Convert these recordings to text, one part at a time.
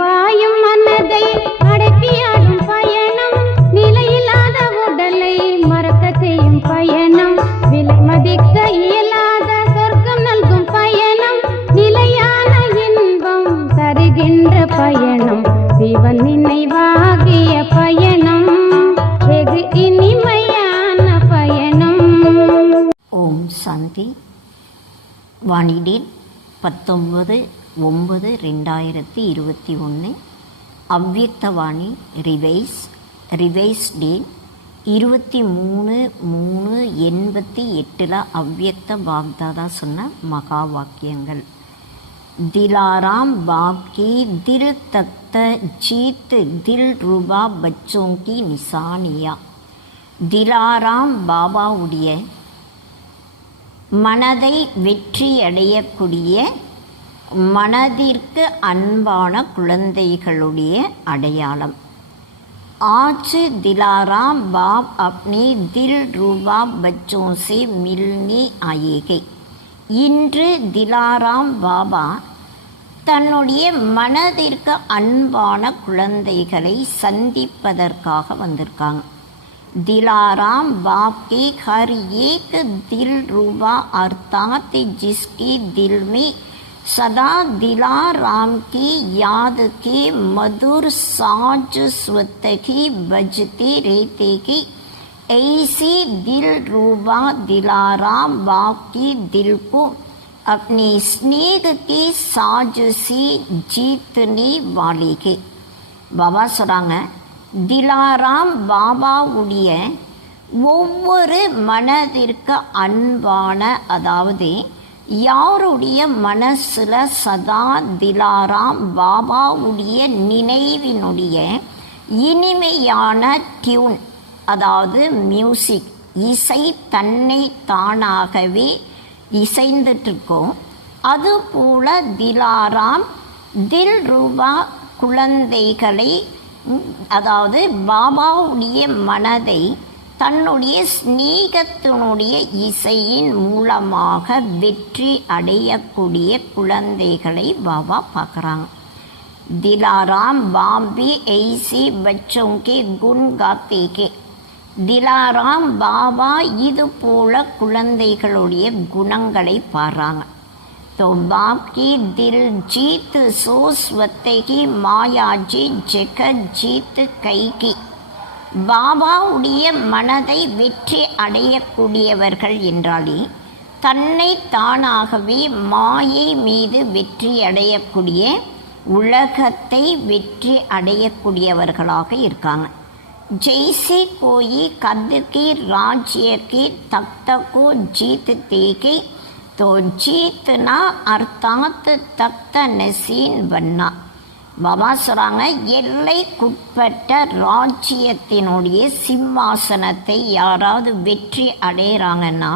பாயும் மனதை அடக்கியாடும் பயணம், நிலையில்லாத உடலை மறக்க செய்யும் பயணம், விலை மதிக்க இயலாத சொர்க்கம் நல்கும் பயணம், நிலையான இன்பம் தருகின்ற பயணம், சிவன் நினைவாகிய பயணம், வெகு இனிமையான பயணம். ஓம் சாந்தி. வானிடேன் 19/9/2021. அவ்யக்தவாணி ரிவைஸ் டேட் 23/3/88. அவ்யக்த பாப்தாதா சொன்ன மகா வாக்கியங்கள். दिलाराम बाप की दिल तख्त जीत दिल रुबा बच्चों की निशानिया. दिलाराम பாபா உடைய மனதை வெற்றியடையக்கூடிய மனதிற்கு அன்பான குழந்தைகளுடைய அடையாளம். आज दिलाराम बाप अपने दिल रुबा बच्चों से मिलने आएंगे. இன்று திலாராம் பாபா தன்னுடைய மனதிற்கு அன்பான குழந்தைகளை சந்திப்பதற்காக வந்திருக்காங்க. दिलाराम बाप के हर एक दिल रुबा अर्थात जिसके दिल में सदा दिलाराम की याद के मधुर साज स्वत ही बजते रहते कि ऐसे दिल रुबा दिलाराम बाप के दिल को अपने स्नेह के साज से जीतने वाले के. பாபா சொல்கிறாங்க, திலாராம் பாபாவுடைய ஒவ்வொரு மனதிற்கு அன்பான, அதாவது யாருடைய மனசில் சதா திலாராம் பாபாவுடைய நினைவினுடைய இனிமையான டியூன், அதாவது மியூசிக், இசை தன்னை தானாகவே இசைந்துட்டுருக்கோம். அதுபோல திலாராம் தில் ரூபா குழந்தைகளை, அதாவது பாபாவுடைய மனதை தன்னுடைய ஸ்நேகத்தினுடைய இசையின் மூலமாக வெற்றி அடையக்கூடிய குழந்தைகளை பாபா பார்க்குறாங்க. दिलाराम बाप भी ऐसे बच्चों के गुण गाते के. दिलाराम பாபா இது போல குழந்தைகளுடைய குணங்களை பாடுறாங்க. तो बाप की दिल जीत सो स्वते की माया जी जगत जीत கை की. பாபாவுடைய மனதை வெற்றி அடையக்கூடியவர்கள் என்றாலே தன்னை தானாகவே மாயை மீது வெற்றி அடையக்கூடிய, உலகத்தை வெற்றி அடையக்கூடியவர்களாக இருக்காங்க. जैसे कोई कद के राज्य के तख्त को जीतते के तो जीतना अर्थात तख्त नसीन बनना. பாபா சொல்கிறாங்க, எல்லைக்குட்பட்ட ராஜ்யத்தினுடைய சிம்மாசனத்தை யாராவது வெற்றி அடைகிறாங்கன்னா,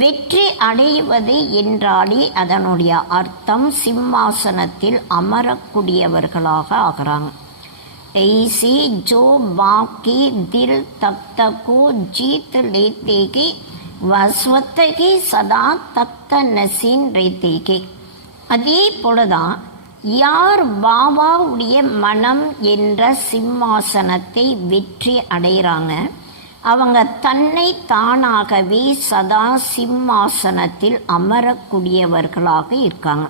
வெற்றி அடைவது என்றாலே அதனுடைய அர்த்தம் சிம்மாசனத்தில் அமரக்கூடியவர்களாக ஆகிறாங்க. ऐसे जो बाप के दिल तख्त को जीत लेते के वह स्वत की सदा तख्त नसीन रहते के. அதே போலதான் யார் பாபாவுடைய மனம் என்ற சிம்மாசனத்தை வெற்றி அடைகிறாங்க, அவங்க தன்னை தானாகவே சதா சிம்மாசனத்தில் அமரக்கூடியவர்களாக இருக்காங்க.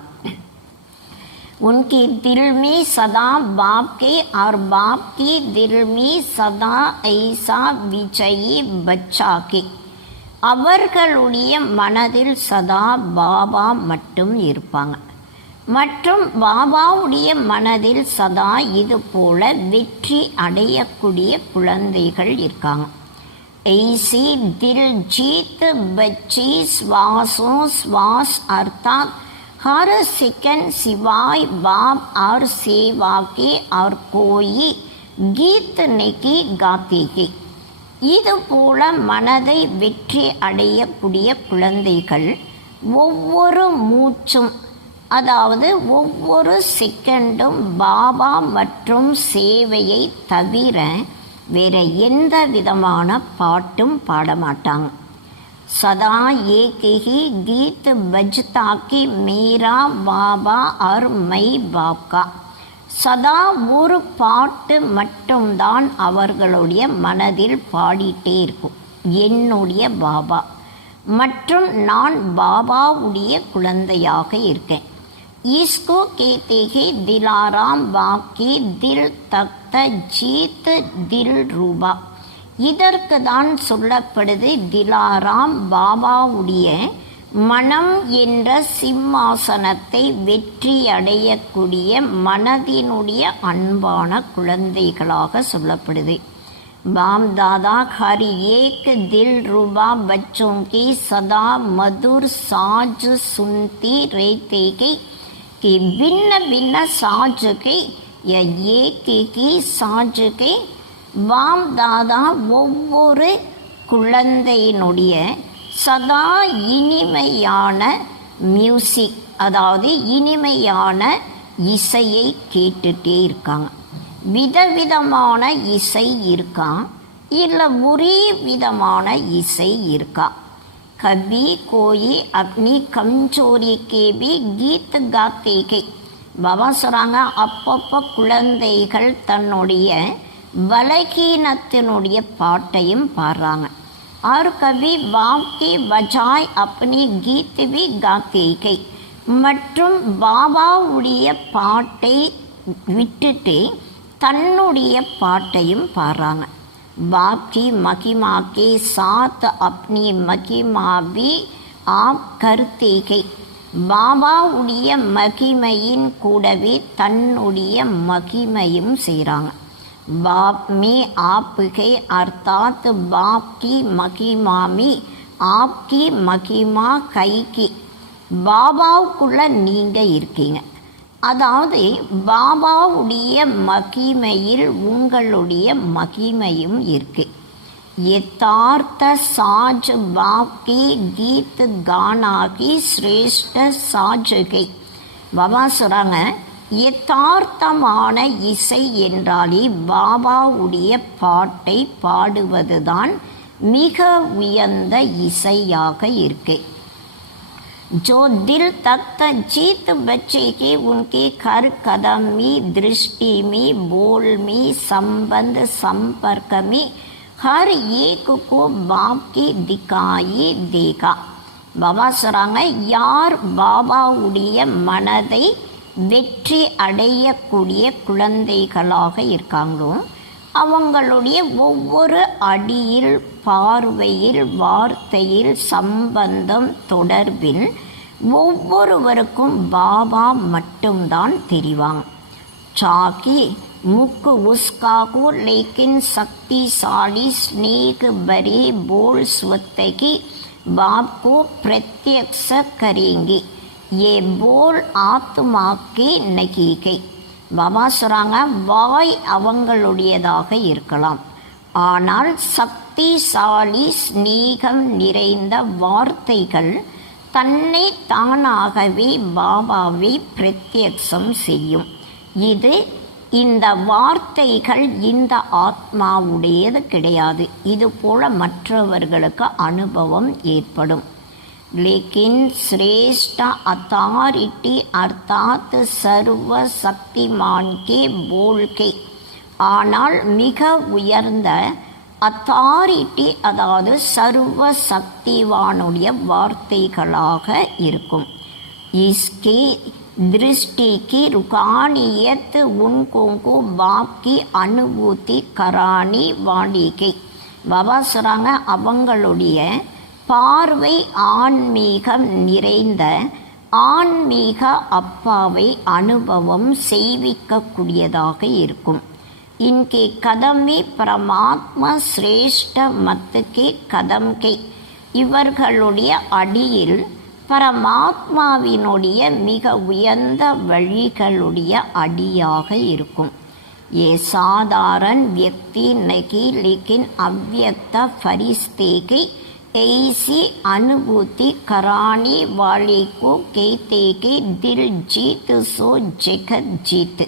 उनके दिल में सदा बाप के और बाप के दिल में सदा ऐसा विजयी बच्चा के. அவர்களுடைய மனதில் சதா பாபா மட்டும் இருப்பாங்க, மற்றும் பாபாவுடைய மனதில் சதா இது போல வெற்றி அடையக்கூடிய குழந்தைகள் இருக்காங்க. ऐसे दिल जीत बच्चे श्वासों श्वास अर्थात हर सेकंड सिवाय बाप और सेवा के और कोई गीत नहीं गाते के. இது போல மனதை வெற்றி அடையக்கூடிய குழந்தைகள் ஒவ்வொரு மூச்சும், அதாவது ஒவ்வொரு செகண்டும் பாபா மற்றும் சேவையை தவிர வேற எந்த விதமான பாட்டும் பாட மாட்டாங்க. सदा एक ही गीत बजता कि मेरा बाबा और मैं बाप का. சதா ஒரு பாட்டு மட்டும்தான் அவர்களுடைய மனதில் பாடிட்டே இருக்கும், என்னுடைய பாபா மற்றும் நான் பாபாவுடைய குழந்தையாக இருக்கேன். इसको कहते हैं दिलाराम बाप की दिल तख्त जीत दिल ரூபா. இதற்கு தான் சொல்லப்படுது திலாராம் பாபாவுடைய மனம் என்ற சிம்மாசனத்தை வெற்றி அடையக்கூடிய மனதினுடைய அன்பான குழந்தைகளாக சொல்லப்படுது. बाप दादा हर एक दिल रुबा बच्चों की सदा मधुर साज सुनती रहते कि भिन्न भिन्न साज के या एक की साज के बाप दादा ஒவ்வொரு குழந்தையினுடைய சதா இனிமையான மியூசிக், அதாவது இனிமையான இசையை கேட்டுட்டே இருக்காங்க. விதவிதமான இசை இருக்கா, இல்லை ஒரே விதமான இசை இருக்கா? கபி கோயி அக்னி கம்சோரி கேபி கீத் காத்தேகை. பாபா சொல்கிறாங்க, அப்பப்போ குழந்தைகள் தன்னுடைய பலகீனத்தினுடைய பாட்டையும் பாடுறாங்க. और कभी बाप की बजाय अपनी गीत भी गाते गई. மற்றும் பாபாவுடைய பாட்டை விட்டுட்டு தன்னுடைய பாட்டையும் பாடுறாங்க. बाप की महिमा के साथ अपनी महिमा भी आप करते गई. பாபாவுடைய மகிமையின் கூடவே தன்னுடைய மகிமையும் செய்கிறாங்க. बाप में आप है अर्थात बाप की महिमा में आपकी महिमा கை की. பாபாவுக்குள்ள நீங்கள் இருக்கீங்க, அதாவது பாபாவுடைய மகிமையில் உங்களுடைய மகிமையும் இருக்கு. यथार्थ साज बाप की गीत गाना की श्रेष्ठ साज गई. பாபா சொல்கிறாங்க, யதார்த்தமான இசை என்றாலே பாபாவுடைய பாட்டை பாடுவதுதான் மிக உயர்ந்த இசையாக இருக்கு. जो दिल तख्त जीत बच्चे के उनके हर कदम में, दृष्टि में, बोल में, संबंध संपर्क में हर एक को बाप की दिखाई देगा. பாபா சொல்கிறாங்க, யார் பாபாவுடைய மனதை வெற்றி அடையக்கூடிய குழந்தைகளாக இருக்காங்களோ அவங்களுடைய ஒவ்வொரு அடியில், பார்வையில், வார்த்தையில், சம்பந்தம், தொடர்பில் ஒவ்வொருவருக்கும் பாபா மட்டும்தான் தெரிவாங்க. சாக்கி मुख उसका हो लेकिन शक्तिशाली स्नेह भरे बोल स्वत की बाप को प्रत्यक्ष करेंगे. ये बोल आत्मा के नगीகை. பாபா சொல்கிறாங்க, வாய் அவங்களுடையதாக இருக்கலாம், ஆனால் சக்திசாலி ஸ்நேகம் நிறைந்த வார்த்தைகள் தன்னை தானாகவே பாபாவை பிரத்யக்ஷம் செய்யும். இந்த வார்த்தைகள் இந்த ஆத்மாவுடையது கிடையாது. இது போல மற்றவர்களுக்கு அனுபவம் ஏற்படும். लेकिन श्रेष्ठ अथॉरिटी अर्थात सर्व शक्तिमान के बोल के, ஆனால் மிக உயர்ந்த அத்தாரிட்டி, அதாவது சர்வ சக்திவானுடைய வார்த்தைகளாக இருக்கும். इसकी दृष्टि की रुकानियत उनको को बाप की अनुभूति करानी वाली की. பாபா சொல்கிறாங்க, அவங்களுடைய பார்வை ஆன்மீகம் நிறைந்த ஆன்மீக அப்பாவை அனுபவம் செய்விக்கக்கூடியதாக இருக்கும். இன்கே கதமே பரமாத்மா சிரேஷ்ட மத்துக்கே கதம்கே. இவர்களுடைய அடியில் பரமாத்மாவினுடைய மிக உயர்ந்த வழிகளுடைய அடியாக இருக்கும். ये साधारण व्यक्ति नहीं लेकिन अव्यक्त फरिश्ते की ऐसी अनुभूति कराने वाले को कहते कि दिल जीत सो जगत जीत.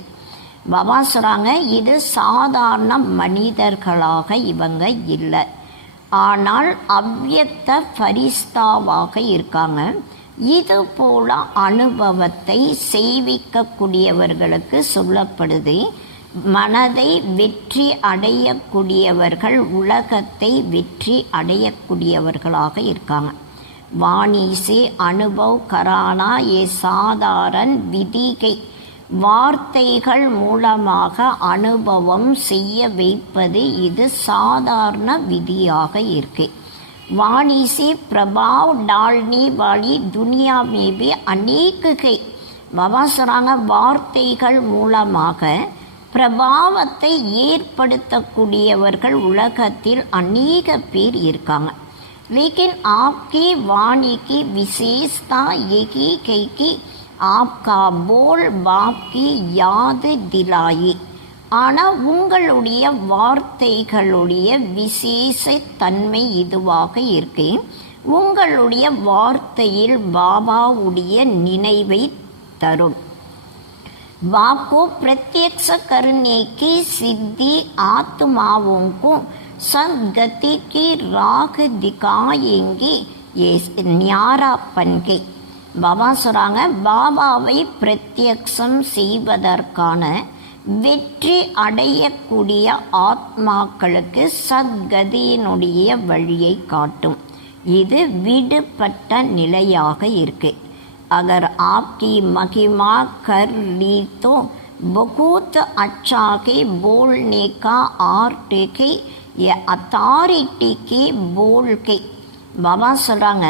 பாபா சொல்கிறாங்க, இது சாதாரண மனிதர்களாக இவங்க இல்லை, ஆனால் அவ்யக்த ஃபரிஸ்தாவாக இருக்காங்க. இது போல அனுபவத்தை செய்விக்கக்கூடியவர்களுக்கு சொல்லப்படுது. மனதை வெற்றி அடையக்கூடியவர்கள் உலகத்தை வெற்றி அடையக்கூடியவர்களாக இருக்காங்க. வாணி से अनुभव कराना ये சாதாரண விதிகை. வார்த்தைகள் மூலமாக அனுபவம் செய்ய வைப்பது இது சாதாரண விதியாக இருக்கு. वाणी से प्रभाव डालने वाली दुनिया में भी अनेक है. பாபா சொல்றாங்க, வார்த்தைகள் மூலமாக பிரபாவத்தை ஏற்படுத்தக்கூடியவர்கள் உலகத்தில் அநேக பேர் இருக்காங்க. लेकिन आपकी वाणी की विशेषता यही है कि आपका बोल बाप की याद दिलाई. ஆனால் உங்களுடைய வார்த்தைகளுடைய விசேஷ தன்மை இதுவாக இருக்கு. உங்களுடைய வார்த்தையில் பாபாவுடைய நினைவை தரும். बाप को प्रत्यक्ष करने की सिद्धि आत्माओं को सद्गति की राह दिखाएंगे. ये ஞாராப்பன் கே. பாபா சொல்கிறாங்க, பாபாவை பிரத்யக்ஷம் செய்வதற்கான வெற்றி அடையக்கூடிய ஆத்மாக்களுக்கு சத்கதியினுடைய வழியை காட்டும். இது விடுபட்ட நிலையாக இருக்கு. अगर आपकी महिमा कर ली तो बहुत अच्छा के बोलने का आर्ट के ये अथॉरिटी के बोल के. பாபா சொல்கிறாங்க,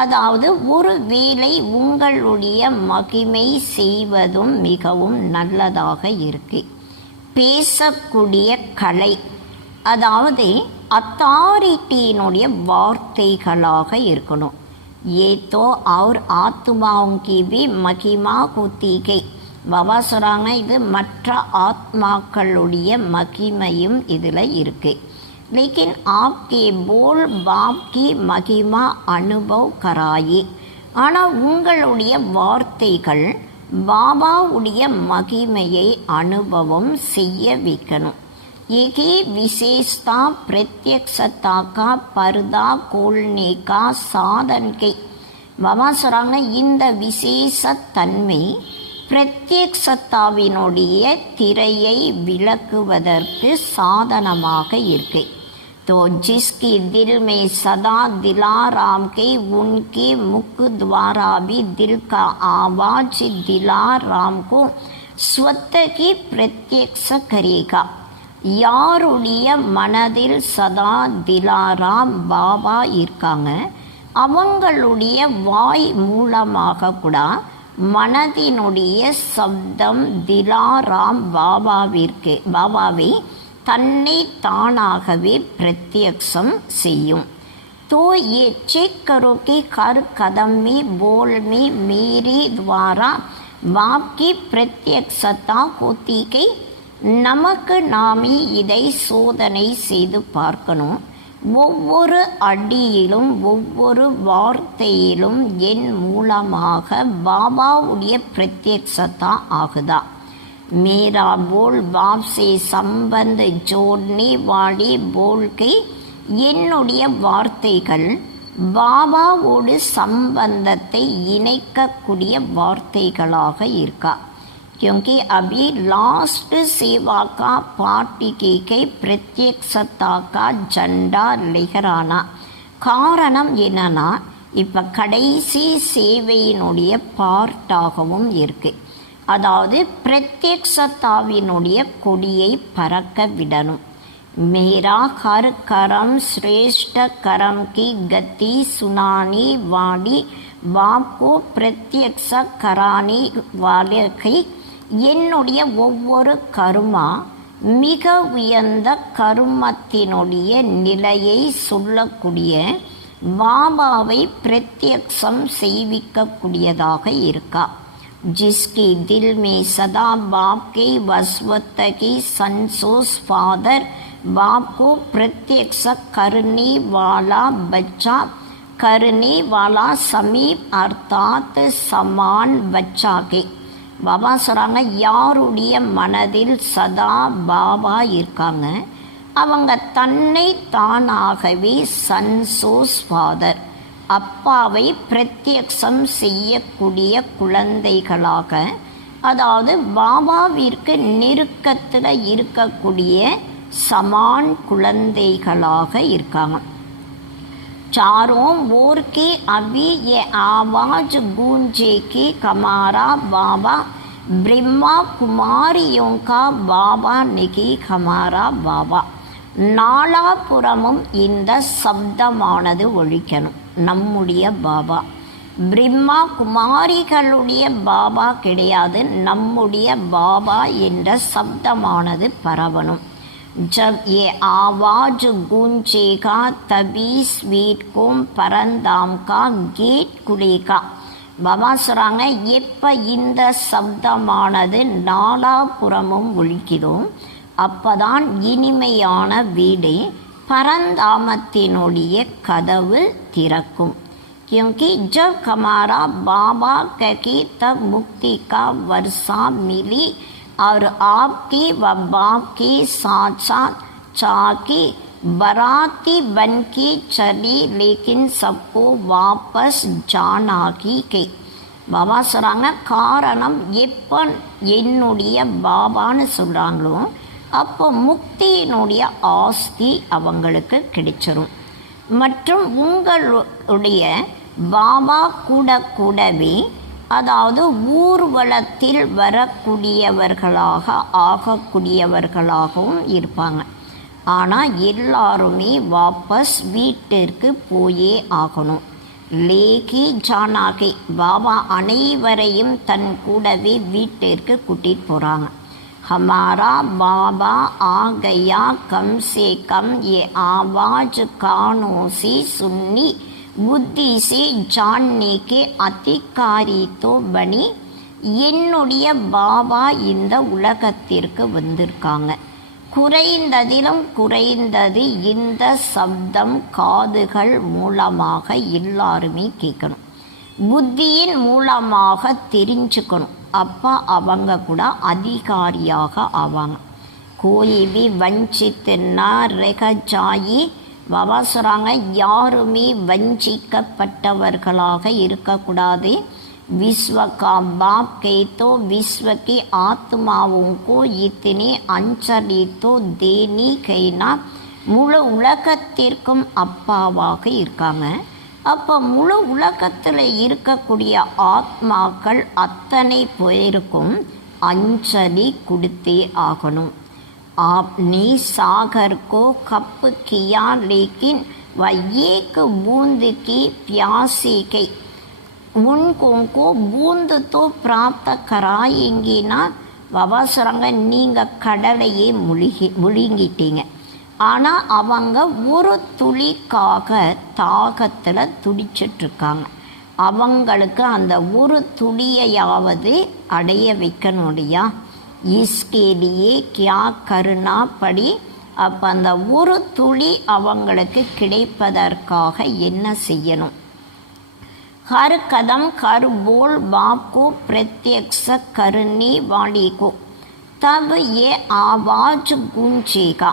அதாவது ஒரு வேளை உங்களுடைய மகிமை செய்வதும் மிகவும் நல்லதாக இருக்கு. பேசக்கூடிய கலை, அதாவது அத்தாரிட்டியினுடைய வார்த்தைகளாக இருக்கணும். ये तो और आत्माओं की भी महिमा होती है. பாபா சொல்கிறாங்க, இது மற்ற ஆத்மாக்களுடைய மகிமையும் இதில் இருக்கு. लेकिन आपके बोल बाप की महिमा अनुभव कराए. ஆனால் உங்களுடைய வார்த்தைகள் பாபாவுடைய மகிமையை அனுபவம் செய்ய வைக்கணும். यही विशेषता प्रत्यक्षता का पर्दा खोलने का साधन के. பாபா சொல்கிறாங்க, இந்த விசேஷ தன்மை பிரத்யக்ஷத்தாவினுடைய திரையை விளக்குவதற்கு சாதனமாக இருக்கு. तो जिसकी दिल में सदा दिलाराम के उनके मुख द्वारा भी दिल का आवाज दिलाराम को स्वतः की प्रत्यक्ष करेगा. யாருடைய மனதில் சதா திலாராம் பாபா இருக்காங்க, அவங்களுடைய வாய் மூலமாக கூட மனதினுடைய சப்தம் திலாராம் பாபாவை தன்னை தானாகவே பிரத்யக்ஷம் செய்யும். तो ये चेक करो कि हर कदम में बोल में मेरे द्वारा बाप की प्रत्यक्षता होती है. நமக்கு நாமே இதை சோதனை செய்து பார்க்கணும். ஒவ்வொரு அடியிலும் ஒவ்வொரு வார்த்தையிலும் என் மூலமாக பாபாவுடைய பிரத்யக்ஷதா ஆகுதா. मेरा बोल बाप से संबंध जोड़ने वाली बोल के. என்னுடைய வார்த்தைகள் பாபாவோடு சம்பந்தத்தை இணைக்கக்கூடிய வார்த்தைகளாக இருக்கா. क्योंकि अभी लास्ट सेवा का पार्टी के प्रत्यक्षता का झंडा लहराना. காரணம் என்னன்னா, இப்போ கடைசி சேவையினுடைய பார்ட்டாகவும் இருக்கு. அதாவது பிரத்யக்ஷத்தாவினுடைய கொடியை பறக்க விடணும். मेरा हर करम श्रेष्ठ करम की गति सुनाने वाली बाप को प्रत्यक्ष कराने वाले है. என்னுடைய ஒவ்வொரு கருமா மிக உயர்ந்த கருமத்தினுடைய நிலையை சொல்லக்கூடிய பாபாவை பிரத்யக்ஷம் செய்விக்கக்கூடியதாக இருக்கா. जिसकी दिल में सदा बाप के वसवत की संसोस फादर बाप को प्रत्यक्ष करने वाला बच्चा करने वाला समीप अर्थात समान बच्चा के. பாபா சொல்கிறாங்க, யாருடைய மனதில் சதா பாபா இருக்காங்க, அவங்க தன்னை தானாகவே சன்சோஸ் ஃபாதர் அப்பாவை பிரத்யக்ஷம் செய்யக்கூடிய குழந்தைகளாக, அதாவது பாபாவிற்கு நெருக்கத்தில் இருக்கக்கூடிய சமான் குழந்தைகளாக இருக்காங்க. चारों ओर की अभी ये आवाज गूंजे कि हमारा बाबा ब्रह्मा कुमारियों का बाबा नहीं हमारा बाबा. நாலாபுறமும் இந்த சப்தமானது ஒழிக்கணும். நம்முடைய பாபா பிரம்மா குமாரிகளுடைய பாபா கிடையாது, நம்முடைய பாபா என்ற சப்தமானது பரவணும். जब ये आवाज गूंजेगा तभी स्वीट को परंदाम का गेट खुलेगा. பாபா சொல்கிறாங்க, எப்போ இந்த சப்தமானது நாலாபுறமும் ஒழிக்குதோ அப்போதான் இனிமையான வீடு பரந்தாமத்தினுடைய கதவு திறக்கும். क्योंकि जब हमारा बाबा कही तब मुक्ति का वर्षा मिली और आपकी व बाप की साथ साथ चाकी बराती बन की चली, लेकिन सबको वापस जाना की गई. பாபா சொல்கிறாங்க, காரணம் எப்போ என்னுடைய பாபான்னு சொல்கிறாங்களோ அப்போ முக்தியினுடைய ஆஸ்தி அவங்களுக்கு கிடைச்சிரும். மற்றும் உங்களுடைய பாபா கூடவே, அதாவது ஊர்வலத்தில் வரக்கூடியவர்களாக ஆகக்கூடியவர்களாகவும் இருப்பாங்க. ஆனால் எல்லாருமே வாபஸ் வீட்டிற்கு போயே ஆகணும். லேகி ஜானாகி, பாபா அனைவரையும் தன் கூடவே வீட்டிற்கு கூட்டிகிட்டு போகிறாங்க. हमारा बाबा आ गया, कम से कम ये आवाज कानों से सुननी, புத்தி से जानने के அதிகாரி तो बनी. என்னுடைய பாபா இந்த உலகத்திற்கு வந்திருக்காங்க. குறைந்ததிலும் குறைந்தது இந்த சப்தம் காதுகள் மூலமாக எல்லாருமே கேட்கணும், புத்தியின் மூலமாக தெரிஞ்சுக்கணும். அப்போ அவங்க கூட அதிகாரியாக ஆவாங்க. கோயி பி வஞ்சித் ந ரஹ ஜாயி. பாபா சொல்கிறாங்க, யாருமே வஞ்சிக்கப்பட்டவர்களாக இருக்கக்கூடாது. विश्व का बाप कहे तो विश्व की आत्माओं को इतनी अंजलि तो देनी कहना. முழு உலகத்திற்கும் அப்பாவாக இருக்காங்க. அப்போ முழு உலகத்தில் இருக்கக்கூடிய ஆத்மாக்கள் அத்தனை பேருக்கும் அஞ்சலி கொடுத்தே ஆகணும். आपने सागर को कप किया लेकिन वह एक बूंद की प्यासी गई. उनको को बूंद तो प्राप्त कराएंगीना. பாபா சொல்கிறாங்க, நீங்கள் கடலையே முழுங்கிட்டீங்க, ஆனால் அவங்க ஒரு துளிக்காக தாகத்தில் துடிச்சிட்ருக்காங்க. அவங்களுக்கு அந்த ஒரு துளியையாவது அடைய வைக்கணும் இல்லையா? இஸ்கேலியே கியா கருணா படி. அப்போ அந்த ஒரு துளி அவங்களுக்கு கிடைப்பதற்காக என்ன செய்யணும்? हर कदम हर बोल बाप को प्रत्यक्ष करने वाले को तब ये आवाज गूंजेगा.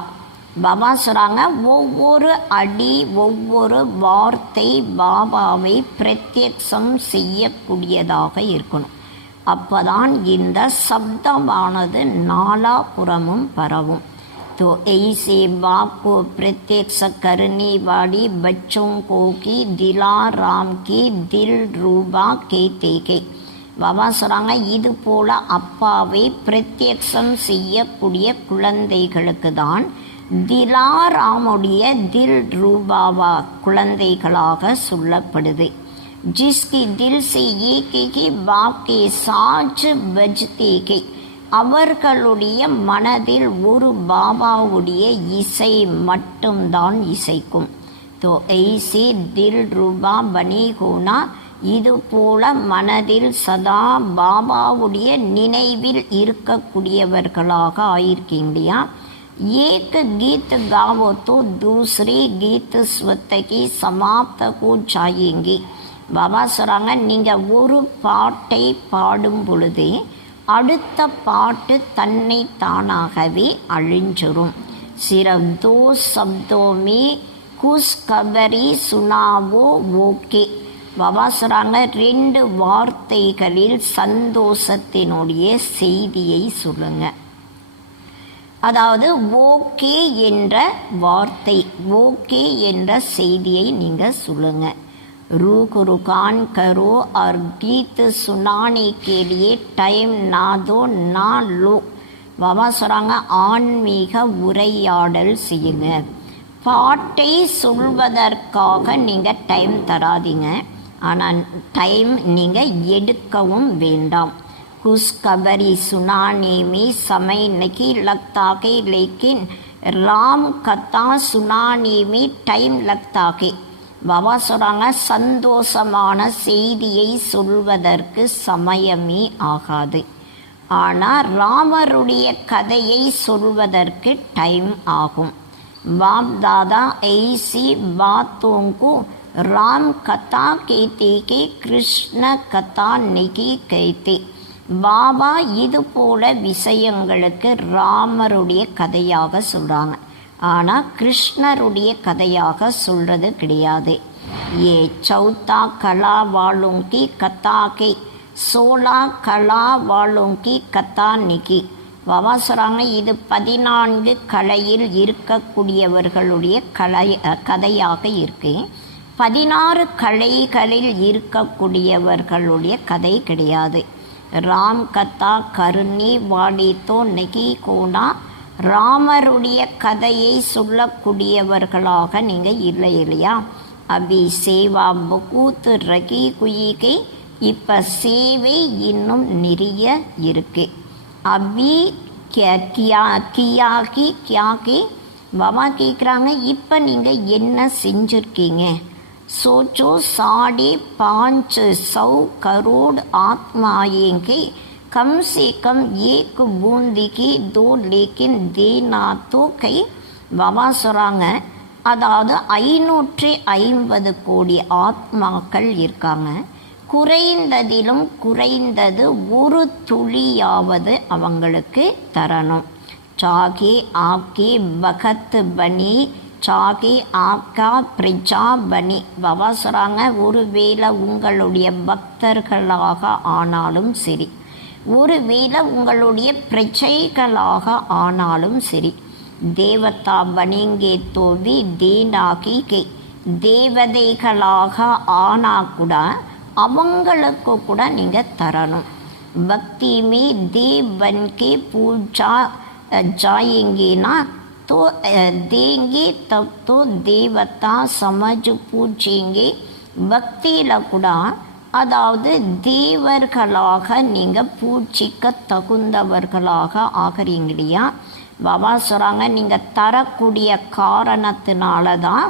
பாபா சொல்கிறாங்க, ஒவ்வொரு அடி ஒவ்வொரு வார்த்தை பாபாவை பிரத்யக்ஷம் செய்யக்கூடியதாக இருக்கணும். அப்போதான் இந்த சப்தமானது நாலாபுறமும் பரவும். तो ऐसे बाप को प्रत्यक्ष करने वाली बच्चों को की दिलाराम की दिल रूबा कहते हैं. பாபா சொல்கிறாங்க, இது போல் அப்பாவை பிரத்யக்ஷம் செய்யக்கூடிய குழந்தைகளுக்கு தான் திலாராமுடைய தில் ரூபாவா குழந்தைகளாக சொல்லப்படுது. ஜிஸ்கி தில் से एक ही बाप के साज बजते हैं. அவர்களுடைய மனதில் ஒரு பாபாவுடைய இசை மட்டும்தான் இசைக்கும். तो ऐसे दिल रूबा बने होना. இது போல மனதில் சதா பாபாவுடைய நினைவில் இருக்கக்கூடியவர்களாக ஆயிருக்கீங்களையா? एक गीत गावो तो दूसरे गीत स्वत की समाप्त हो जाएंगे. பாபா சொல்கிறாங்க, நீங்கள் ஒரு பாட்டை பாடும் பொழுது அடுத்த பாட்டு தன்னை தானாகவே அழிஞ்சிரும். सिर्फ दो शब्दों में குஷ்கபரி சுனாவோ ஓகே. பாபா சொல்கிறாங்க 2 வார்த்தைகளில் சந்தோஷத்தினுடைய செய்தியை சொல்லுங்க. அதாவது ஓகே என்ற வார்த்தை, ஓகே என்ற செய்தியை நீங்கள் சொல்லுங்க. रूकान करो और गीत सुनाने के लिए टाइम ना दो ना लो. பாபா சொல்கிறாங்க ஆன்மீக உரையாடல் செய்யுங்க. பாட்டை சொல்வதற்காக நீங்கள் டைம் தராதீங்க, ஆனால் டைம் நீங்கள் எடுக்கவும் வேண்டாம். खुशखबरी सुनाने में समय नहीं लगता है, लेकिन राम कथा सुनाने में टाइम लगता है. பாபா சொல்கிறாங்க சந்தோஷமான செய்தியை சொல்வதற்கு சமயமே ஆகாது, ஆனால் ராமருடைய கதையை சொல்வதற்கு டைம் ஆகும். பாப் தாதா ஐசி பாத்தோங்கு ராம் கதா கேத்தே கே கிருஷ்ண கதா நெகி கைத்தே. பாபா இது போல விஷயங்களுக்கு ராமருடைய கதையாக சொல்கிறாங்க, ஆனால் கிருஷ்ணருடைய கதையாக சொல்கிறது கிடையாது. ஏ சௌத்தா கலா வாளுங்கி கத்தா கே 16 கலா வாளுங்கி கத்தா நிகி. பாபா சொல்கிறாங்க இது 14 கலையில் இருக்கக்கூடியவர்களுடைய கதையாக இருக்கு. 16 கலைகளில் இருக்கக்கூடியவர்களுடைய கதை கிடையாது. ராம் கத்தா கருணி வாடித்தோ நெகி கோனா. ராமருடைய கதையை சொல்லக்கூடியவர்களாக நீங்கள் இல்லை இல்லையா? அபி சேவா பகூத் ரகி குயிகை. இப்போ சேவை இன்னும் நிறைய இருக்கு. அபி கியாகி பாபா கேட்குறாங்க இப்போ நீங்கள் என்ன செஞ்சுருக்கீங்க? सोचो 550 करोड़ आत्माएंगे, कम से कम 1 बूंद की 2 लेकिन देना तो कई. பாபா சொல்கிறாங்க அதாவது 550 கோடி ஆத்மாக்கள் இருக்காங்க. குறைந்ததிலும் குறைந்தது 1 துளியாவது அவங்களுக்கு தரணும். சாகே ஆப்கே பகத் பனி, சாகே ஆப்கா பிரஜா பனி. பாபா சொல்கிறாங்க ஒருவேளை உங்களுடைய பக்தர்களாக ஆனாலும் சரி, ஒருவேளை உங்களுடைய பிரஜைகளாக ஆனாலும் சரி, தேவதா பனிங்கே தோவி தேனாகி கே. தேவதைகளாக ஆனால் கூட அவங்களுக்கு கூட நீங்கள் தரணும். பக்தி மே தேவ் பன்கே பூஜா जाएंगे तो देंगे तब तो देवता समझ पूछेंगे. பக்தியில் கூட அதாவது தேவர்களாக நீங்கள் பூஜிக்க தகுந்தவர்களாக ஆகிறீங்க இல்லையா? பாபா சொல்கிறாங்க நீங்கள் தரக்கூடிய காரணத்தினால தான்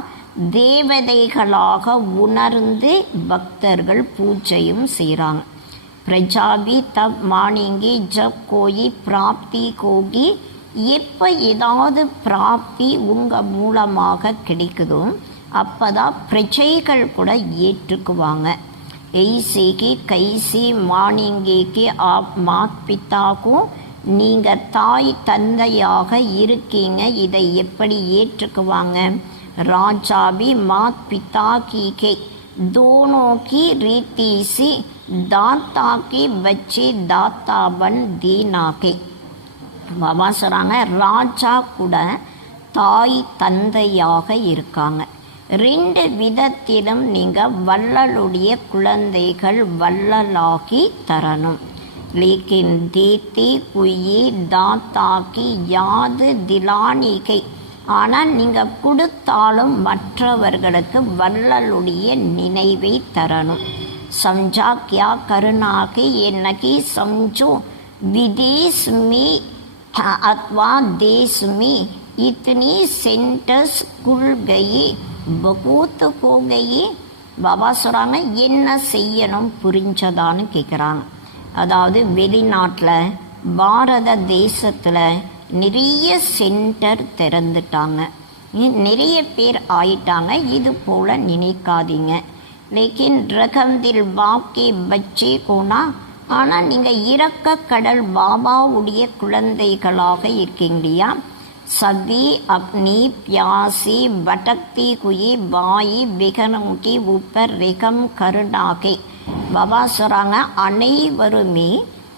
தேவதைகளாக உணர்ந்து பக்தர்கள் பூஜையும் செய்கிறாங்க. प्रजा भी तब मानेंगे जब कोई प्राप्ति होगी. எப்போ ஏதாவது பிராப்தி உங்கள் மூலமாக கிடைக்குதோ அப்போ தான் பிரஜைகள் கூட ஏற்றுக்குவாங்க. ऐसे कैसे मानेंगे कि आप मात पिता को, நீங்கள் தாய் தந்தையாக இருக்கீங்க, இதை எப்படி ஏற்றுக்குவாங்க? ராஜா भी मात पिता की के दोनों की रीति से दाता के बच्चे दाता बन देना के. பாபா சொல்கிறாங்க ராஜா கூட தாய் தந்தையாக இருக்காங்க. 2 விதத்திலும் நீங்கள் வள்ளலுடைய குழந்தைகள் வள்ளலாகி தரணும். லேக்கின் தேத்தி குயி தாத்தாக்கி யாது திலானிகை. ஆனால் நீங்கள் கொடுத்தாலும் மற்றவர்களுக்கு வள்ளலுடைய நினைவை தரணும். समझा क्या करना के ये नहीं समझो. विदेश में अथवा देश में इतनी सेंटर्स खुल गई, बहुत हो गई. பாபா சொல்கிறாங்க என்ன செய்யணும் புரிஞ்சதான்னு கேட்குறாங்க. அதாவது வெளிநாட்டில் பாரத தேசத்தில் நிறைய சென்டர் திறந்துட்டாங்க, நிறைய பேர் ஆயிட்டாங்க. இது போல் நினைக்காதீங்க. लेकिन रकम दिल बाप के बच्चे कोना. ஆனால் நீங்கள் இரக்க கடல் பாபாவுடைய குழந்தைகளாக இருக்கீங்களையா? सभी अपनी प्यासी भटकती हुई बाई बिगनों के ऊपर रेகம் கருணாகை. பாபா சொல்கிறாங்க, அனைவருமே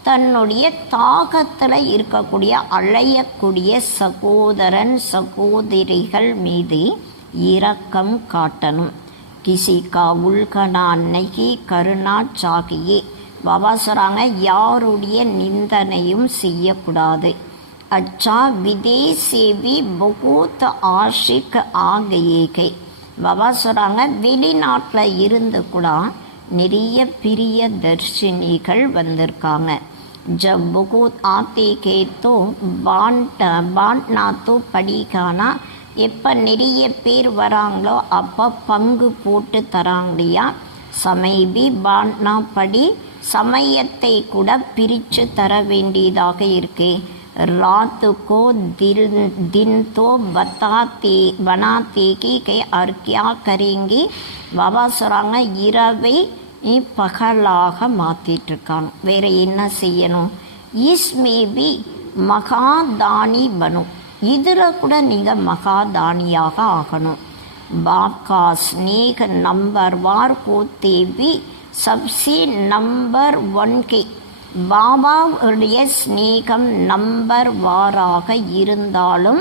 தன்னுடைய தாகத்தில் இருக்கக்கூடிய அழையக்கூடிய சகோதரன் சகோதரிகள் மீது இரக்கம் காட்டணும். கிசிகா உள்கனா நகி கருணா சாகியே. பாபா சொல்கிறாங்க, யாருடைய நிந்தனையும் செய்யக்கூடாது. अच्छा विदेश से भी बहुत आशिक आ गए கை. பாபா சொல்கிறாங்க, வெளிநாட்டில் இருந்து கூட நிறைய பிரிய தர்ஷினிகள் வந்திருக்காங்க. ஜப் बहुत आते के तो बांटना तो पड़ेगा. எப்போ நிறைய பேர் வராங்களோ அப்போ பங்கு போட்டு தராங்களையா. சமைபி பாண்ட்னா படி சமயத்தை கூட பிரித்து தர வேண்டியதாக இருக்கு. रात को दिन तो बनाते कि और क्या करेंगे. பாபா சொல்கிறாங்க, இரவை பகலாக மாற்றிட்டுருக்காங்க. வேறு என்ன செய்யணும்? இஸ்மேபி மகாதானி பனும். இதில் கூட நீங்கள் மகாதானியாக ஆகணும். பாப்கா ஸ்நேக நம்பர் வார் போத்தே பி சப்சி நம்பர் 1 பாபாவுடைய ஸ்நேகம் நம்பர் வாராக இருந்தாலும்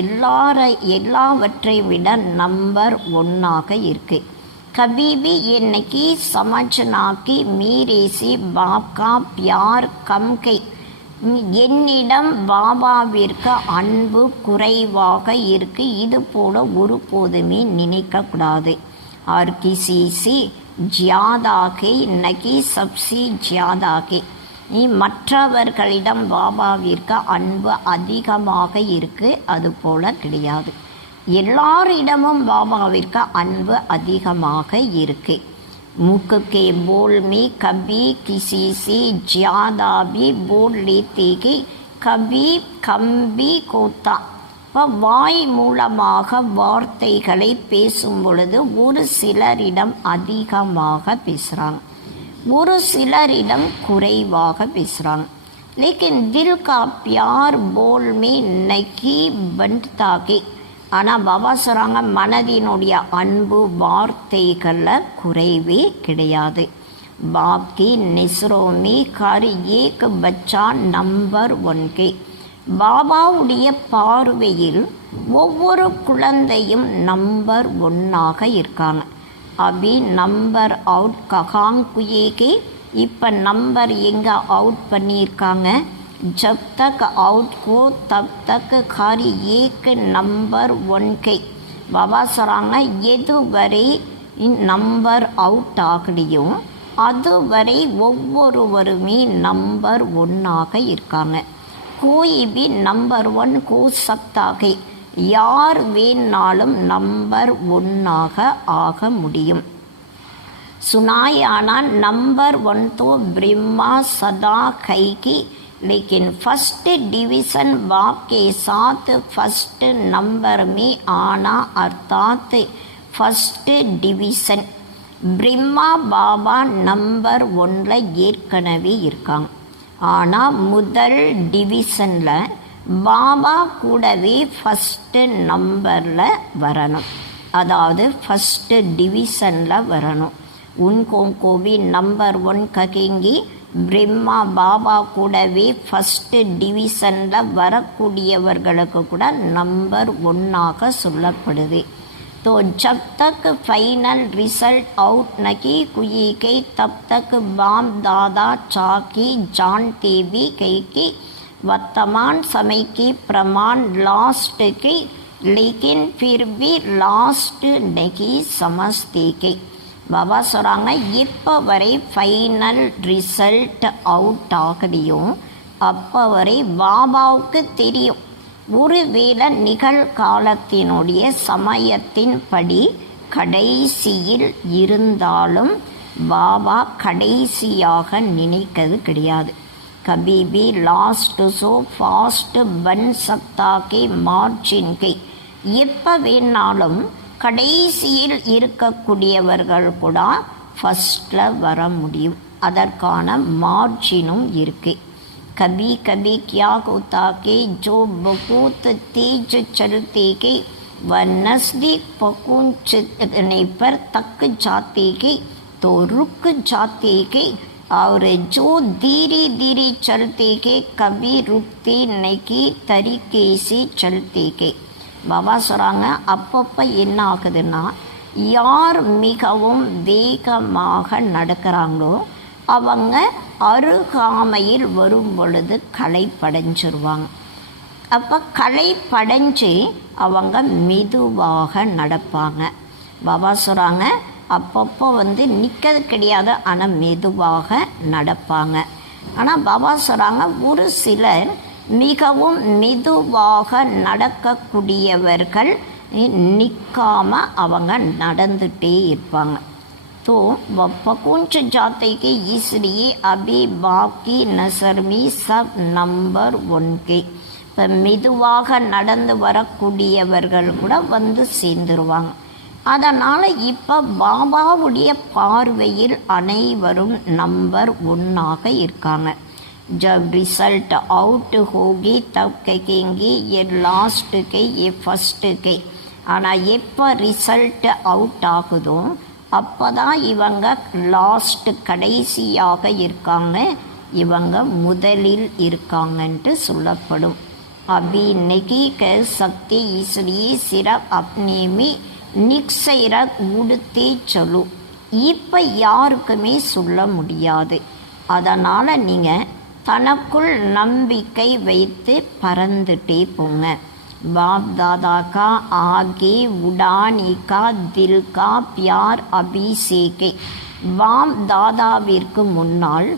எல்லாவற்றை விட நம்பர் 1 இருக்கு. कभी भी ये नहीं समझना कि मेरे से बाप का प्यार कम கை. என்னிடம் பாபாவிற்கு அன்பு குறைவாக இருக்கு, இது போல ஒருபோதுமே நினைக்கக்கூடாது. और किसी से ज्यादा के नहीं सबसे ज्यादा के. நீ மற்றவர்களிடம் பாபாவிற்கு அன்பு அதிகமாக இருக்கு, அது போல கிடையாது. எல்லாரிடமும் பாபாவிற்கு அன்பு அதிகமாக இருக்கு. मुख के बोल में कभी किसी से ज्यादा भी बोल लेते कि कभी कम भी होता. இப்போ வாய் மூலமாக வார்த்தைகளை பேசும் பொழுது ஒரு சிலரிடம் அதிகமாக பேசுகிறாங்க, ஒரு சிலரிடம் குறைவாக பேசுகிறாங்க. லேக்கின் தில் கா பியார் போல் மே நகி பண்தாகே. ஆனால் பாபா சொல்கிறாங்க, மனதினுடைய அன்பு வார்த்தைகளில் குறைவே கிடையாது. பாப்கி நிஸ்ரோமி கர் ஏக் பச்சா நம்பர் 1 பாபாவுடைய பார்வையில் ஒவ்வொரு குழந்தையும் நம்பர் 1 இருக்காங்க. அபி நம்பர் அவுட் ககாங் குயேகே. இப்போ நம்பர் எங்கே அவுட் பண்ணியிருக்காங்க? ஜப் தக் அவுட் கோ தப் தக் ஹர் ஏக் நம்பர் 1 பாபா சொல்கிறாங்க, எதுவரை நம்பர் அவுட் ஆகலையோ அதுவரை ஒவ்வொருவருமே நம்பர் 1 இருக்காங்க. कोई भी नंबर 1 हो सकता है. யார் வேணாலும் நம்பர் 1 ஆக முடியும். सुनायाना नंबर 1 तो ब्रह्मा सदा कहेगी, लेकिन फर्स्ट डिवीज़न बाप के साथ फर्स्ट नंबर में आना अर्थात first division. Brahma Baba number 1 ஏற்கனவே இருக்காங்க. ஆனால் முதல் டிவிஷனில் பாபா கூடவே ஃபஸ்ட்டு நம்பரில் வரணும், அதாவது ஃபஸ்ட்டு டிவிஷனில் வரணும். உன்கோ भी நம்பர் 1 ககேங்கி. பிரம்மா பாபா கூடவே ஃபஸ்ட்டு டிவிஷனில் வரக்கூடியவர்களுக்கு கூட நம்பர் 1 சொல்லப்படுது. तो जब तक फाइनल रिजल्ट आउट नहीं हुई गई तब तक बाप दादा चाकी जानते भी गई कि वर्तमान समय की प्रमाण लास्ट के, लेकिन फिर भी लास्ट नहीं समझते गई. பாபா சொல்கிறாங்க, இப்போ வரை ஃபைனல் ரிசல்ட் அவுட் ஆகலையோ அப்போ வரை பாபாவுக்கு தெரியும், ஒருவேளை நிகழ்காலத்தினுடைய சமயத்தின்படி கடைசியில் இருந்தாலும் பாபா கடைசியாக நினைக்கிறது கிடையாது. कभी भी लास्ट सो फास्ट बन सकता के मार्जिन के. எப்போ வேணாலும் கடைசியில் இருக்கக்கூடியவர்கள் கூட ஃபஸ்ட்டில் வர முடியும், அதற்கான மார்ஜினும் இருக்குது. कभी कभी क्या होता कि जो बहुत तेज चलते के वह नज़दीक पहुँचने पर तक जाते के तो रुक जाते के, और जो धीरे धीरे चलते के कभी रुकते नहीं तरीके से चलते के. பாபா சொல்கிறாங்க, அப்பப்போ என்ன ஆகுதுன்னா, யார் மிகவும் வேகமாக நடக்கிறாங்களோ அவங்க அருகாமையில் வரும் பொழுது களைப்படைஞ்சிருவாங்க. அப்போ களைப்படைஞ்சு அவங்க மெதுவாக நடப்பாங்க. பாபா சொல்கிறாங்க, அப்பப்போ நிற்கிறது கிடையாது, ஆனால் மெதுவாக நடப்பாங்க. ஆனால் பாபா சொல்கிறாங்க, ஒரு சிலர் மிகவும் மெதுவாக நடக்கக்கூடியவர்கள் நிற்காம அவங்க நடந்துகிட்டே இருப்பாங்க. तो पकुंच जाते के इसलिए अभी बाकी नजर में सब नंबर 1 के. இப்போ மெதுவாக நடந்து வரக்கூடியவர்கள் கூட சேர்ந்துருவாங்க. அதனால் இப்போ பாபாவுடைய பார்வையில் அனைவரும் நம்பர் 1ஆக இருக்காங்க. जब रिजल्ट आउट होगी तब कहेंगे ये लास्ट के ये फर्स्ट के. ஆனால் எப்போ ரிசல்ட் அவுட் ஆகுதோ அப்போ தான் இவங்க லாஸ்ட் கடைசியாக இருக்காங்க, இவங்க முதலில் இருக்காங்கன்ட்டு சொல்லப்படும். अभी नहीं कह सकते इसलिए सिर्फ अपने में निश्चय उड़ते चलो. இப்போ யாருக்குமே சொல்ல முடியாது, அதனால் நீங்கள் தனக்குள் நம்பிக்கை வைத்து பறந்துட்டே போங்க. बाप दादा का आगे उड़ाने का दिल का प्यार अभिषेक. பாப் தாதாவிற்கு முன்னால்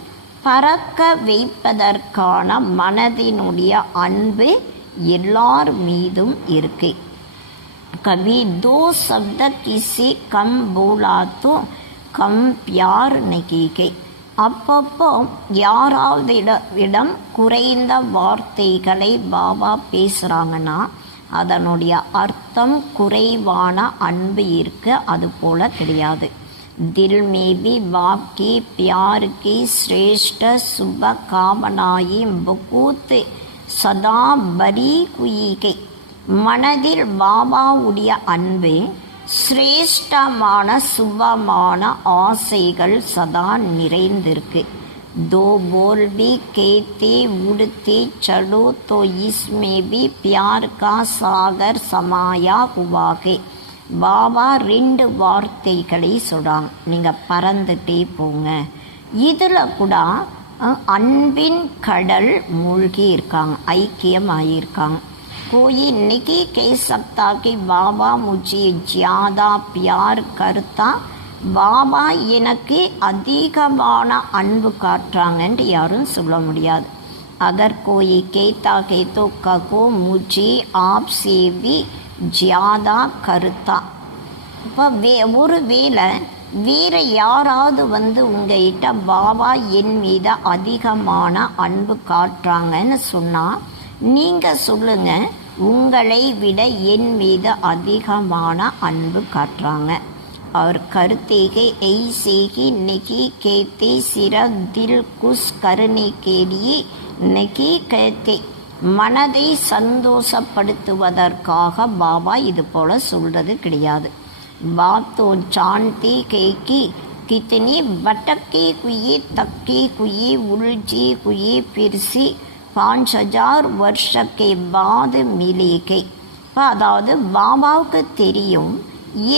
பறக்க வைப்பதற்கான மனதினுடைய அன்பு எல்லார் மீதும் இருக்கு. कभी 2 शब्द किसी कम बोला तो कम प्यार नहीं के. அப்பப்போ யாராவது இடம் குறைந்த வார்த்தைகளை பாபா பேசுகிறாங்கன்னா அதனுடைய அர்த்தம் குறைவான அன்பு இருக்கு, அது போல கிடையாது. दिल में भी बाप की प्यार की श्रेष्ठ शुभ कामनाएं बहुत सदा भरी हुई है. மனதில் பாபாவுடைய அன்பு சிரேஷ்டமான சுபமான ஆசைகள் சதா நிறைந்திருக்கு. दो बोल भी कहते उड़ते चलो तो इसमें भी प्यार का सागर समाया हुआ है. பாபா 2 வார்த்தைகளை சொல்கிறாங்க, நீங்கள் பறந்துட்டே போங்க. இதில் கூட அன்பின் கடல் மூழ்கி இருக்காங்க, ஐக்கியமாகியிருக்காங்க. कोई नहीं कह सकता कि बाबा मुझे ज़्यादा प्यार करता, பாபா எனக்கு அதிகமான அன்பு காட்டுறாங்கன்ட்டு யாரும் சொல்ல முடியாது. अगर कोई कहता है तो कहो मुझे आपसे भी ज़्यादा करता. இப்போ ஒரு வேளை வேறு யாராவது உங்கள்கிட்ட பாபா என் மீது அதிகமான அன்பு காட்டுறாங்கன்னு சொன்னால் நீங்கள் சொல்லுங்கள், உங்களை விட என் மீது அதிகமான அன்பு காட்டுறாங்க. और करते के ऐसे ही नहीं कहते, सिर्फ दिल खुश करने के लिए नहीं कहते. மனதை சந்தோஷப்படுத்துவதற்காக பாபா இது போல சொல்கிறது கிடையாது. बातों जानते के कि कितनी भटकी हुई तक्की हुई उलझी हुई फिर से 5000 वर्ष के बाद मिलेगे. அதாவது பாபாவுக்கு தெரியும்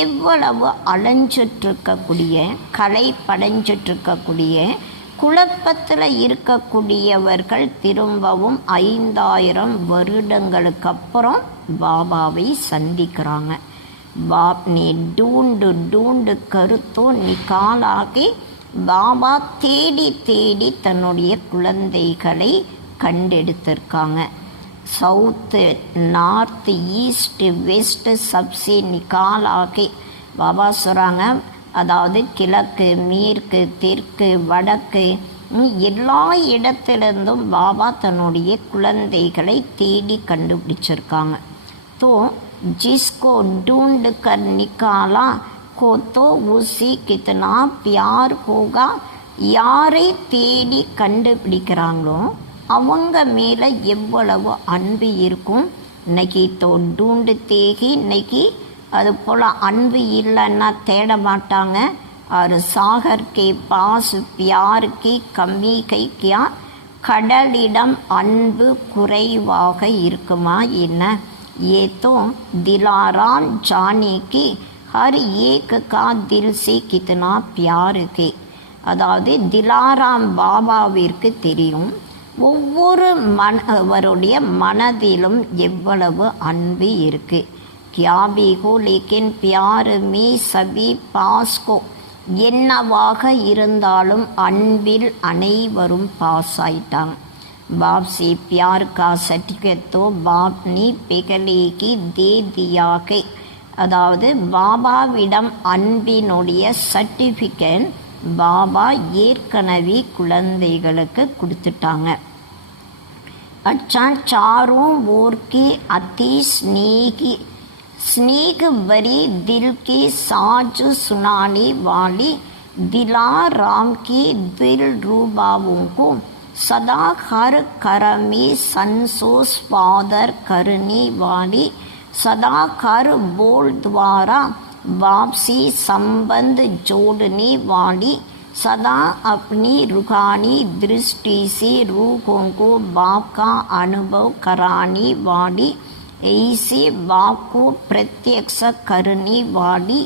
எவ்வளவு அலைஞ்சிட்ருக்கக்கூடிய களைப்படைஞ்சிட்ருக்கக்கூடிய குழப்பத்தில் இருக்கக்கூடியவர்கள் திரும்பவும் 5000 வருடங்களுக்கு அப்புறம் பாபாவை சந்திக்கிறாங்க. बाप ने ढूंढ ढूंढ कर तो निकाला के பாபா தேடி தேடி தன்னுடைய குழந்தைகளை கண்டெடுத்திருக்காங்க. சவுத்து நார்த் ஈஸ்ட் வெஸ்ட் சப்சே நிக்காலாகே பாபா சொல்கிறாங்க, அதாவது கிழக்கு மேற்கு தெற்கு வடக்கு எல்லா இடத்திலிருந்தும் பாபா தன்னுடைய குழந்தைகளை தேடி கண்டுபிடிச்சிருக்காங்க. तो जिसको ढूंढ कर निकाला को तो उसी कितना प्यार होगा. யாரை தேடி கண்டுபிடிக்கிறாங்களோ அவங்க மேலே எவ்வளவு அன்பு இருக்கும். இன்னைக்கு டூண்டுத்தேகி இன்னைக்கு அது போல் அன்பு இல்லைன்னா தேட மாட்டாங்க. और सागर के पास प्यार की कमी कई क्या கடலிடம் அன்பு குறைவாக இருக்குமா என்ன? ये तो दिलाराम जाने की हर एक का दिल से कितना प्यार के. அதாவது திலாராம் பாபாவிற்கு தெரியும் ஒவ்வொரு அவருடைய மனதிலும் எவ்வளவு அன்பு இருக்கு. क्या भी हो लेकिन प्यार में सभी पास को என்னவாக இருந்தாலும் அன்பில் அனைவரும் பாஸ் ஆயிட்டாங்க. बाप से प्यार का सर्टिफिकेट तो बाप ने पहले की दे दिया के. அதாவது பாபாவிடம் அன்பினுடைய சர்டிஃபிகேட் பாபா ஏற்கனவே குழந்தைகளுக்கு கொடுத்துட்டாங்க. अच्छा चारों ओर के अति स्नेह भरी दिल की साज सुनाने वाली दिलाराम की दिल रूबाओं को सदा हर कर में संसोस पादर करने वाली सदा हर बोल द्वारा वापसी संबंध जोड़ने वाली सदा अपनी रूहानी दृष्टि से रूहों को बाप का अनुभव कराने वाली ऐसे बाप को प्रत्यक्ष करने वाली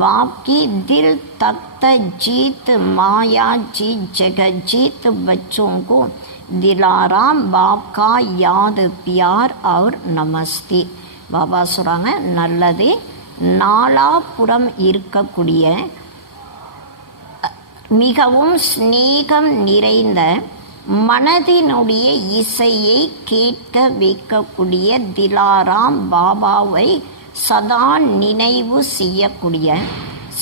बाप की दिल तख्त जीत माया जीत जगत जीत बच्चों को दिलाराम बाप का याद प्यार और नमस्ते. பாபா சொல்கிறாங்க, நல்லது நாலாபுறம் இருக்கக்கூடிய மிகவும் ஸ்நேகம் நிறைந்த மனதினுடைய இசையை கேட்க வைக்கக்கூடிய திலாராம் பாபாவை சதா நினைவு செய்யக்கூடிய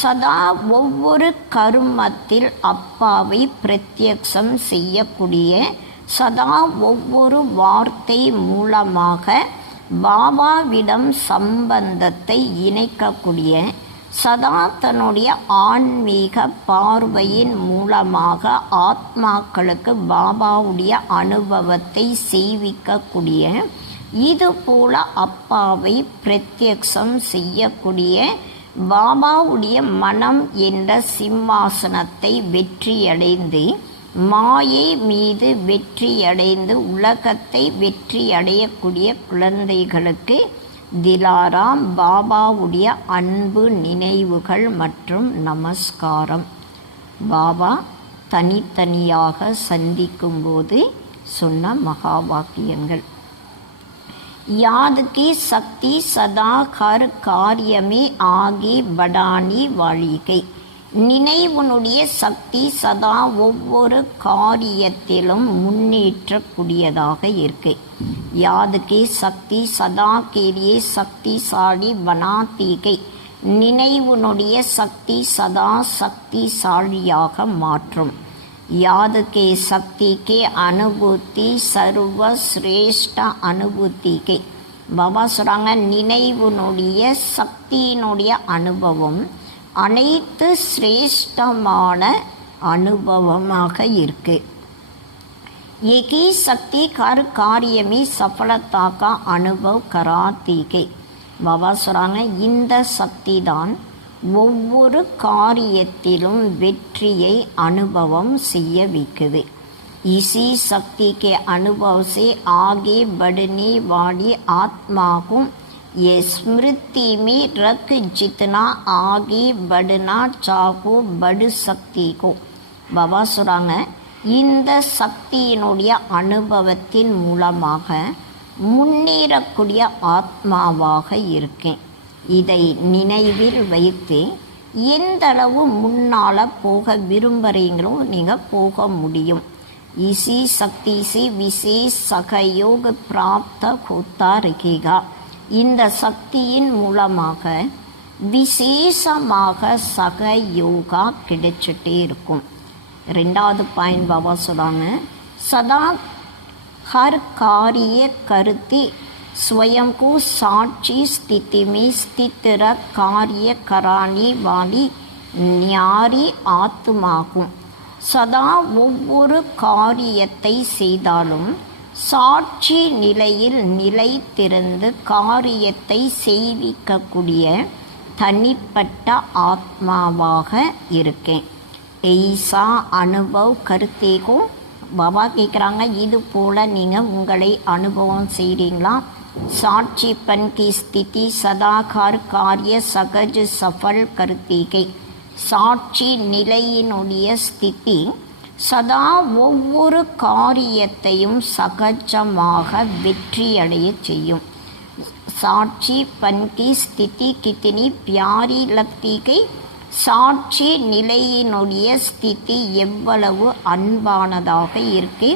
சதா ஒவ்வொரு கருமத்தில் அப்பாவை பிரத்யக்ஷம் செய்யக்கூடிய சதா ஒவ்வொரு வார்த்தை மூலமாக பாபாவிடம் சம்பந்தத்தை இணைக்கக்கூடிய சதா தன்னுடைய ஆன்மீக பார்வையின் மூலமாக ஆத்மாக்களுக்கு பாபாவுடைய அனுபவத்தை செய்விக்கக்கூடிய இது போல அப்பாவை பிரத்யக்ஷம் செய்யக்கூடிய பாபாவுடைய மனம் என்ற சிம்மாசனத்தை வெற்றியடைந்து மாயை மீது வெற்றியடைந்து உலகத்தை வெற்றியடையக்கூடிய குழந்தைகளுக்கு திலாராம் பாபாவுடைய அன்பு நினைவுகள் மற்றும் நமஸ்காரம். பாபா தனித்தனியாக சந்திக்கும்போது சொன்ன மகா வாக்கியங்கள். याद की शक्ति सदा हर कार्य में आगे बढ़ाने वाली गई. நினைவுனுடைய சக்தி சதா ஒவ்வொரு காரியத்திலும் முன்னேற்றக்கூடியதாக இருக்கு. யாद की शक्ति सदा के लिए शक्तिशाली बनाती गई. நினைவுனுடைய சக்தி சதா சக்திசாலியாக மாற்றும். याद के शक्ति के अनुभूति सर्वश्रेष्ठ अनुभूति के. பாபா சொல்கிறாங்க, நினைவுனுடைய சக்தியினுடைய அனுபவம் அனைத்து சிரேஷ்டமான அனுபவமாக இருக்கு. एक ही शक्ति हर कार्य में सफलता का अनुभव कराती है. பாபா சொல்கிறாங்க, இந்த சக்தி தான் ஒவ்வொரு காரியத்திலும் வெற்றியை அனுபவம் செய்ய வைக்குது. इसी शक्ति के अनुभव से आगे बढ़ने वाली आत्मा को ये स्मृति में रख जितना आगे बढ़ना चाहो बढ़ सकती को. பாபா சொல்கிறாங்க, இந்த சக்தியினுடைய அனுபவத்தின் மூலமாக முன்னேறக்கூடிய ஆத்மாவாக இருக்கேன். இதை நினைவில் வைத்து எந்தளவு முன்னால் போக விரும்புகிறீங்களோ நீங்கள் போக முடியும். इसी शक्ति से विशेष सहयोग प्राप्त होता रहेगा. இந்த சக்தியின் மூலமாக விசேஷமாக சகயோகா கிடைச்சிட்டே இருக்கும். ரெண்டாவது பாயிண்ட் பாபா சொல்கிறாங்க, சதா हर कार्य करते स्वयं को साक्षी स्थिति में स्थित रख कार्य कराने वाली न्यारी आत्मा को சதா ஒவ்வொரு காரியத்தை செய்தாலும் சாட்சி நிலையில் நிலைத்திருந்து காரியத்தை செய்விக்கக்கூடிய தனிப்பட்ட ஆத்மாவாக இருக்கேன். எய்சா அனுபவ் கருத்தேகோ. பாபா கேட்குறாங்க, இது போல் நீங்கள் உங்களை அனுபவம் செய்கிறீங்களா? சாட்சிப்பன் கி ஸ்திதி சதாகார் காரிய சகஜ சஃபல் கருத்தீகை. சாட்சி நிலையினுடைய ஸ்திதி சதா ஒவ்வொரு காரியத்தையும் சகஜமாக வெற்றியடைய செய்யும். சாட்சி பன் கி ஸ்திதி கித்தினி பியாரி லக்திகை. சாட்சி நிலையினுடைய ஸ்திதி எவ்வளவு அன்பானதாக இருக்கு.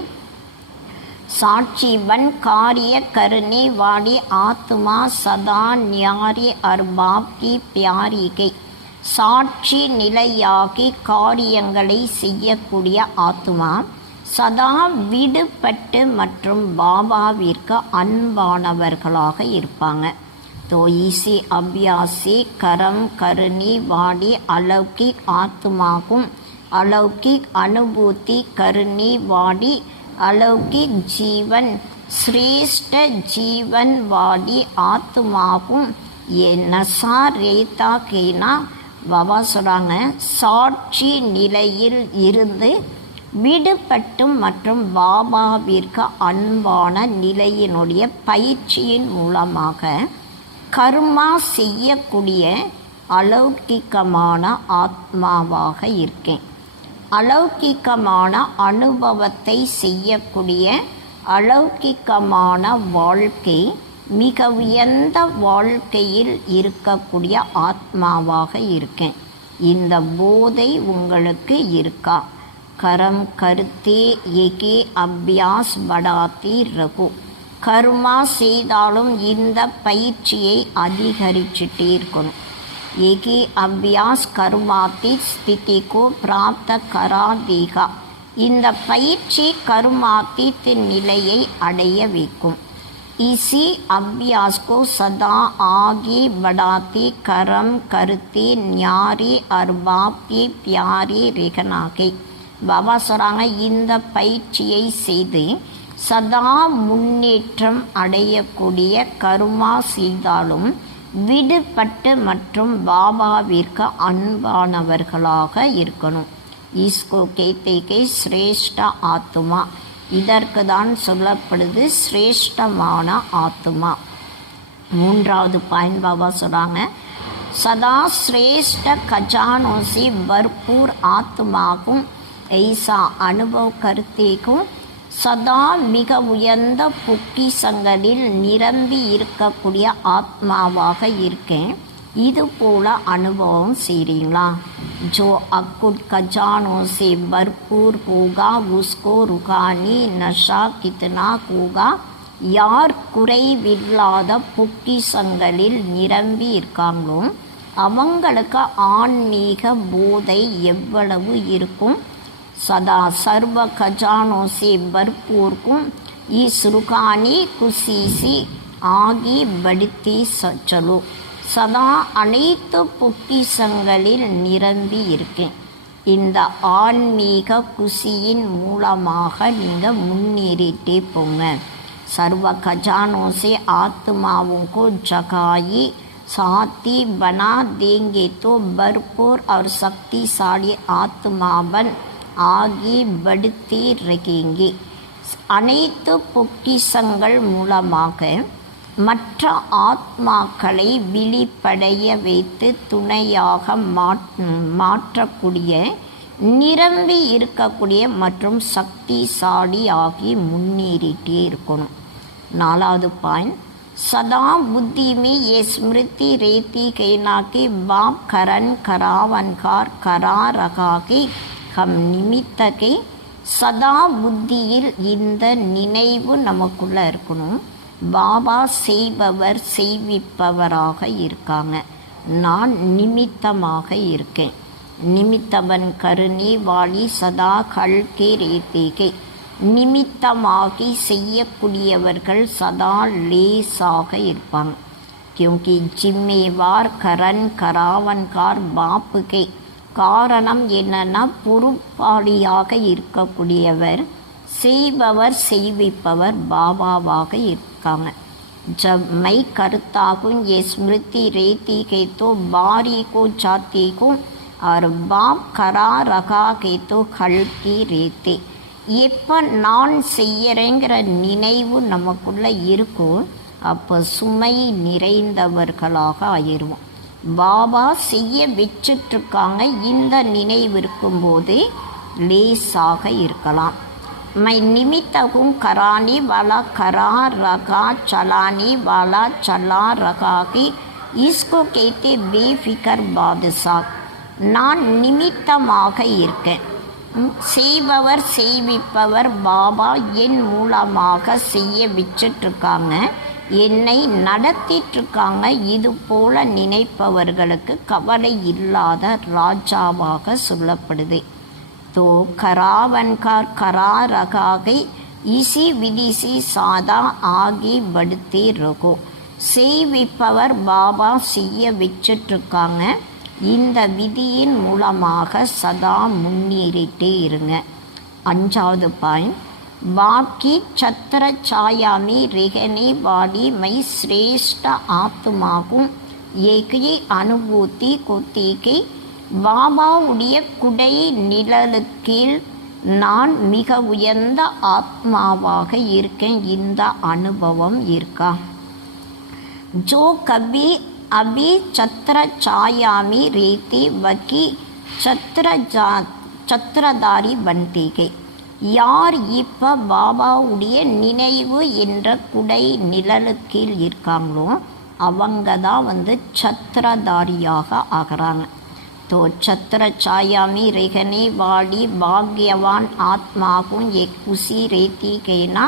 சாட்சிவன் காரிய கருணை வாடி ஆத்மா சதா ஞாரி அர்பாப் கி பியாரிகை. சாட்சி நிலையாகி காரியங்களை செய்யக்கூடிய ஆத்மா சதா விடுபட்டு மற்றும் பாபாவிற்கு அன்பானவர்களாக இருப்பாங்க. तो इसी अभ्यास से कर्म करने वाले अलौकिक आत्मा को अलौकिक अनुभूति करने वाली अलौकिक जीवन श्रेष्ठ जीवन वाली आत्मा को ये नशा रहता कहना. பாபா சொல்கிறாங்க, சாட்சி நிலையில் இருந்து விடுபட்டு மற்றும் பாபாவிற்கு அன்பான நிலையினுடைய பயிற்சியின் மூலமாக கர்மா செய்யக்கூடிய அலௌகிகமான ஆத்மாவாக இருக்கேன். அலௌகிகமான அனுபவத்தை செய்யக்கூடிய அலௌகிகமான வாழ்க்கை மிக உயர்ந்த வாழ்க்கையில் இருக்கக்கூடிய ஆத்மாவாக இருக்கேன். இந்த போதை உங்களுக்கு இருக்கா? கரம் கருத்தே ஏகே அபியாஸ் படாத்தி ரகு. கர்மா செய்தாலும் இந்த பயிற்சியை அதிகரிச்சுட்டே இருக்கணும். ஏகி அபியாஸ் கர்மாத்தி ஸ்திதிக்கு பிராப்த கராதீகா. இந்த பயிற்சி கர்மாத்தீத் நிலையை அடைய வைக்கும். इसी अभ्यास को सदा आगे बढ़ाते कर्म करते न्यारे अरबाब के प्यारे रहना के. பாபா சொல்கிறாங்க, இந்த பயிற்சியை செய்து சதா முன்னேற்றம் அடையக்கூடிய கர்மா செய்தாலும் விடுபட்டு மற்றும் பாபாவிற்கு அன்பானவர்களாக இருக்கணும். इसको कहते के श्रेष्ठ ஆத்மா. இதற்கு தான் சொல்லப்படுது சிரேஷ்டமான ஆத்மா. மூன்றாவது பாயிண்ட் பாபா சொல்கிறாங்க, சதா சிரேஷ்ட खजानों से भरपूर आत्मा को ऐसा अनुभव करते को. சதா மிக உயர்ந்த பொக்கிஷங்களில் நிரம்பி இருக்கக்கூடிய ஆத்மாவாக இருக்கேன். இது போல அனுபவம் செய்கிறீங்களா? जो अकुट खजानों से भरपूर होगा उसको रुकानी नशा कितना होगा. யார் குறைவில்லாத பொக்கிஷங்களில் நிரம்பி இருக்காங்களோ அவங்களுக்கு ஆன்மீக போதை எவ்வளவு இருக்கும்? सदा सर्व खजानों से भरपूर को इस रुकानी खुशी से आगे बढ़ती चलो. சதா அனைத்து பொக்கிஷங்களில் நிரம்பி இருக்கேன். இந்த ஆன்மீக குஷியின் மூலமாக நீங்கள் முன்னேறிட்டே போங்க. சர்வ खजानों से आत्माओं को जगाई साथी बना देंगे तो भरपूर और शक्तिशाली आत्मा बन आगे बढ़ते रहेंगे. அனைத்து பொக்கிஷங்கள் மூலமாக மற்ற ஆத்மாக்களை விழிப்படைய வைத்து துணையாக மாற்றக்கூடிய நிரம்பி இருக்கக்கூடிய மற்றும் சக்திசாலி ஆகி முன்னேறிட்டே இருக்கணும். நாலாவது பாயிண்ட், सदा बुद्धि में ये स्मृति रहती कहना कि बाप करन करावनकार करा रखा के हम निमित्त के. சதா புத்தியில் இந்த நினைவு நமக்குள்ள இருக்கணும். பாபா செய்பவர் செய்விப்பவராக இருக்காங்க, நான் நிமித்தமாக இருக்கேன். நிமித்தவன் கருணை வாளி சதா கல்கே ரேத்தேகை. நிமித்தமாகி செய்யக்கூடியவர்கள் சதா லேசாக இருப்பாங்க. क्योंकि जिम्मेवार करन करावनकार बाप के காரணம் என்னன்னா பொறுப்பாளியாக இருக்கக்கூடியவர், செய்பவர் செய்விப்பவர் பாபாவாக இருக்காங்க. जब मैं करता हूँ ये स्मृति रहती है तो बारी को जाती हूँ और बाप करा रखा है तो हल्की रहती. எப்போ நான் செய்யறேங்கிற நினைவு நமக்குள்ள இருக்கும், அப்போ சுமை நிறைந்தவர்களாக ஆயிடுவோம். பாபா செய்ய வச்சிட்ருக்காங்க, இந்த நினைவு இருக்கும்போது லேசாக இருக்கலாம். मैं निमित्त हूँ कराने वाला करा रखा, चलाने वाला चला रखा कि इसको कहते बेफिकर बादशाह. நான் நிமித்தமாக இருக்கேன், செய்பவர் செய்விப்பவர் பாபா என் மூலமாக செய்ய வச்சிட்ருக்காங்க, என்னை நடத்திட்டுருக்காங்க. இது போல நினைப்பவர்களுக்கு கவலை இல்லாத ராஜாவாக சொல்லப்படுது. तो करावनकार करा रखा गई इसी विधि से सादा आगे बढ़ते रहो. செய்விப்பவர் பாபா செய்ய வச்சிட்ருக்காங்க, இந்த விதியின் மூலமாக சதா முன்னேறிட்டே இருங்க. 5வது பாயிண்ட், बाकी छत्र छाया में रहने वाली मैं श्रेष्ठ आत्मा हूँ. एक ही अनुभूति होती कि பாபாவுடைய குடை நிழலுக்கீழ் நான் மிக உயர்ந்த ஆத்மாவாக இருக்கேன். இந்த அனுபவம் இருக்கா? जो कभी अभी छत्र छाया में रहती वकी छत्रधारी बनती गई. யார் இப்போ பாபாவுடைய நினைவு என்ற குடை நிழலுக்கீழ் இருக்காங்களோ அவங்க தான் சத்திரதாரியாக ஆகிறாங்க. तो छत्र छाया में रहने वाली भाग्यवान आत्मा हूँ. एक खुशी रहती कहना,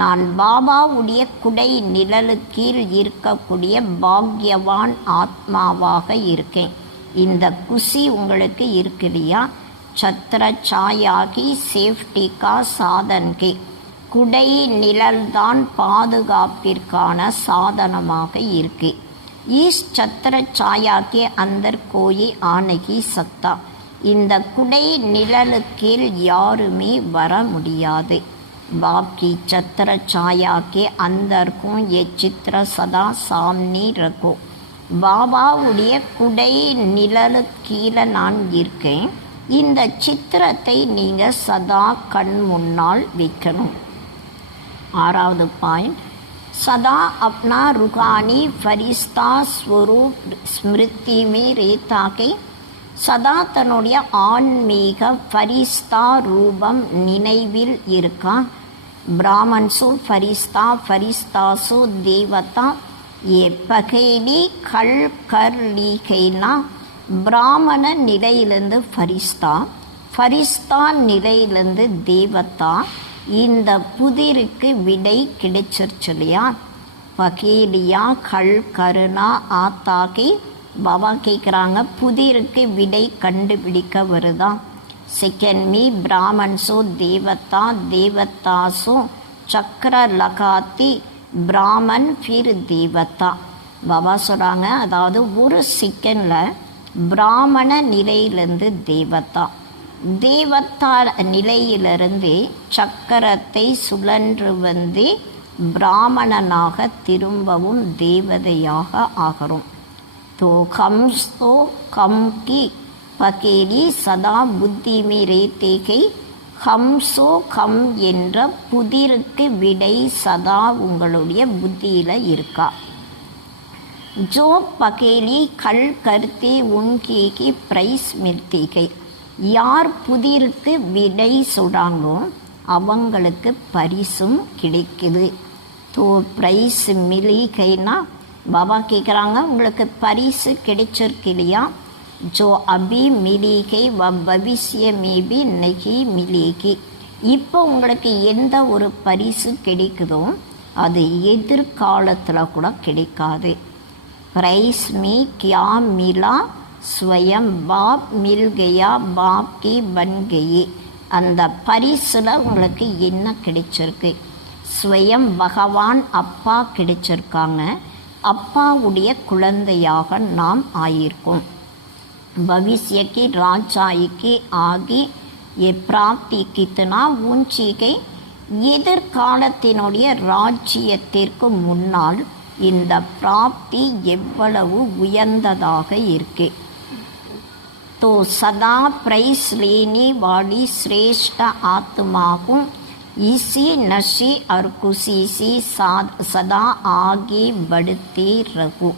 நான் பாபாவுடைய குடை நிழலுக்கீழ் இருக்கக்கூடிய பாக்யவான் ஆத்மாவாக இருக்கேன். இந்த குஷி உங்களுக்கு இருக்கு இல்லையா? छत्र छाया की सेफ्टी का साधन के, குடை நிழல்தான் பாதுகாப்பிற்கான சாதனமாக இருக்கு. इस छत्र छाया के अंदर कोई आ नहीं सकता. இந்த குடை நிழலுக்கீழ் யாருமே வர முடியாது. बाकी छत्र छाया के अंदर को ये चित्र सदा सामने रखो. பாபாவுடைய குடை நிழலுக்கீழே நான் இருக்கேன், இந்த சித்திரத்தை நீங்கள் சதா கண் முன்னால் வைக்கணும். 6வது பாயிண்ட், सदा अपना रूहानी फरिश्ता स्वरूप स्मृति में रहता के, சதா தன்னுடைய ஆன்மீக ஃபரிஸ்தா ரூபம் நினைவில் இருக்கா. பிராமன்சோ ஃபரிஸ்தா ஃபரிஸ்தாசோ தேவதா ஏ பகேலி கல் கர் லீகைனா. பிராமண நிலையிலிருந்து ஃபரிஸ்தா, ஃபரிஸ்தா நிலையிலிருந்து தேவதா. இந்த புதிருக்கு விடை கிடைச்சிருச்சு இல்லையா? பகேலியா கல் கருணா ஆத்தாக்கி. பாபா கேட்குறாங்க, புதிருக்கு விடை கண்டுபிடிக்க வருதா? செகண்ட் மீ பிராமன்ஸோ தேவதா தேவதாசோ சக்கர லகாத்தி பிராமன் ஃபிர் தேவதா. பாபா சொல்கிறாங்க, அதாவது ஒரு செகண்டில் பிராமண நிலையிலிருந்து தேவதா, தேவதா நிலையிலிருந்து சக்கரத்தை சுழன்று வந்து பிராமணனாக திரும்பவும் தேவதையாக ஆகிறோம். तो हम तो कम की पकेली सदा புத்தி में रहते गई. ஹம்சோ கம் என்ற புதிருக்கு விடை சதா உங்களுடைய புத்தியில் இருக்கா? ஜோ பகேலி கல் கருத்தே உன்கி பிரைஸ் மிர்த்திகை. யார் புதிருக்கு விடை சொல்கிறாங்களோ அவங்களுக்கு பரிசும் கிடைக்குது. தோ ப்ரைஸ் மிலிகைனா, பாபா கேட்குறாங்க, உங்களுக்கு பரிசு கிடைச்சிருக்கு இல்லையா? ஜோ அபி மிலிகை வ பவிஷ்ய மேபி நகி மிலிகி. இப்போ உங்களுக்கு எந்த ஒரு பரிசு கிடைக்குதோ அது எதிர்காலத்தில் கூட கிடைக்காது. ப்ரைஸ் மீ கியா மிலா ஸ்வயம் பாப் மில் கயா பாப் கி பன் கயே. அந்த பரிசில் உங்களுக்கு என்ன கிடைச்சிருக்கு? ஸ்வயம் பகவான் அப்பா கிடைச்சிருக்காங்க, அப்பாவுடைய குழந்தையாக நாம் ஆயிருக்கோம். भविष्य की राजाई की आगे ये प्राप्ति कितना ऊंची गई. எதிர்காலத்தினுடைய ராஜ்யத்திற்கு முன்னால் இந்த பிராப்தி எவ்வளவு உயர்ந்ததாக இருக்கு. तो सदा प्राइस लेने वाली श्रेष्ठ आत्मा हूँ. इसी नशे और खुशी से सदा आगे बढ़ते रहो.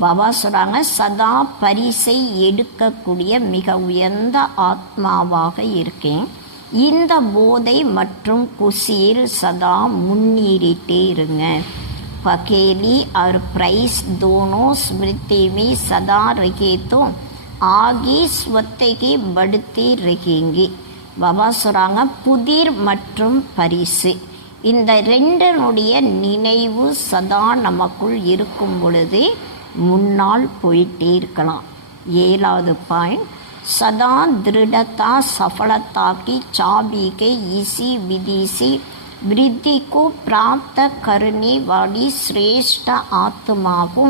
பாபா சொல்கிறாங்க, சதா பரிசை எடுக்கக்கூடிய மிக உயர்ந்த ஆத்மாவாக இருக்கேன். இந்த போதை மற்றும் குசியில் சதா முன்னேறிட்டே இருங்க. பகேலி और प्राइस दोनों स्मृति में सदा रहे तो आगे स्वத்தை की बढ़ते रहेंगे. பாபா சொல்கிறாங்க, புதிர் மற்றும் பரிசு இந்த ரெண்டனுடைய நினைவு சதா நமக்குள் இருக்கும் பொழுது முன்னால் போயிட்டே இருக்கலாம். 7வது பாயிண்ட், सदा दृढ़ता सफलता की चाबी के इसी विधि से वृद्धि को प्राप्त करने वाली श्रेष्ठ आत्मा को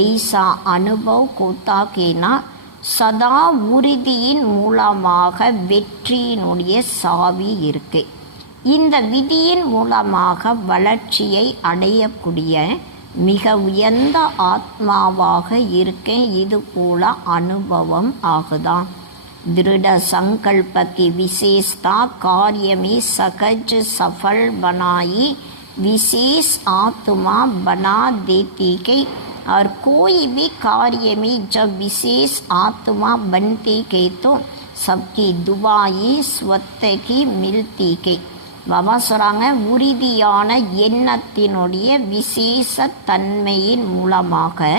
ऐसा अनुभव होता कि ना சதா உறுதியின் மூலமாக வெற்றியினுடைய சாவி இருக்கு. இந்த விதியின் மூலமாக வளர்ச்சியை அடையக்கூடிய மிக உயர்ந்த ஆத்மாவாக இருக்கேன். இது போல அனுபவம் ஆகுதான். दृढ़ संकल्प की विशेषता कार्य में सहज सफल बनाई विशेष आत्मा बना देती है. और कोई भी कार्य में जब विशेष आत्मा बनती है तो सबकी दुआएं स्वतः की मिलती है. பாபா சொல்கிறாங்க, உறுதியான எண்ணத்தினுடைய விசேஷ தன்மையின் மூலமாக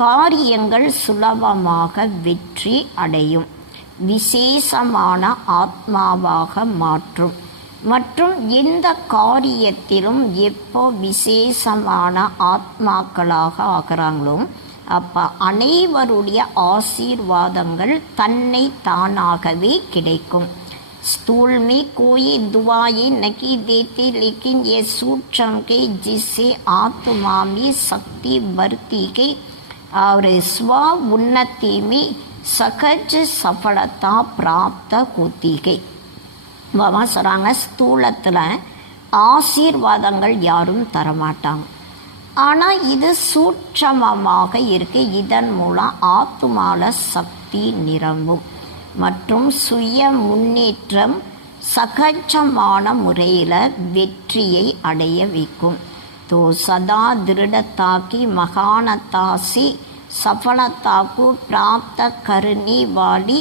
காரியங்கள் சுலபமாக வெற்றி அடையும், விசேஷமான ஆத்மாவாக மாற்றும். மற்றும் எந்த காரியத்திலும் எப்போ விசேஷமான ஆத்மாக்களாக ஆகிறாங்களோ அப்போ அனைவருடைய ஆசீர்வாதங்கள் தன்னை தானாகவே கிடைக்கும். स्थूल में कोई दुआएं नहीं देती, लेकिन ये सूक्ष्म के जिससे आत्मा में शक्ति बढ़ती गई और स्व उन्नति में सहज सफलता प्राप्त होती गई. பாபா சொல்கிறாங்க, ஸ்தூலத்தில் ஆசீர்வாதங்கள் யாரும் தரமாட்டாங்க. ஆனால் இது சூட்சமமாக இருக்கு. இதன் மூலம் ஆத்மாவில் சக்தி நிரம்பும் மற்றும் சுய முன்னேற்றம் சகஜமான முறையில் வெற்றியை அடைய வைக்கும். तो सदा दृढ़ता की महानता से सफलता को प्राप्त करने वाली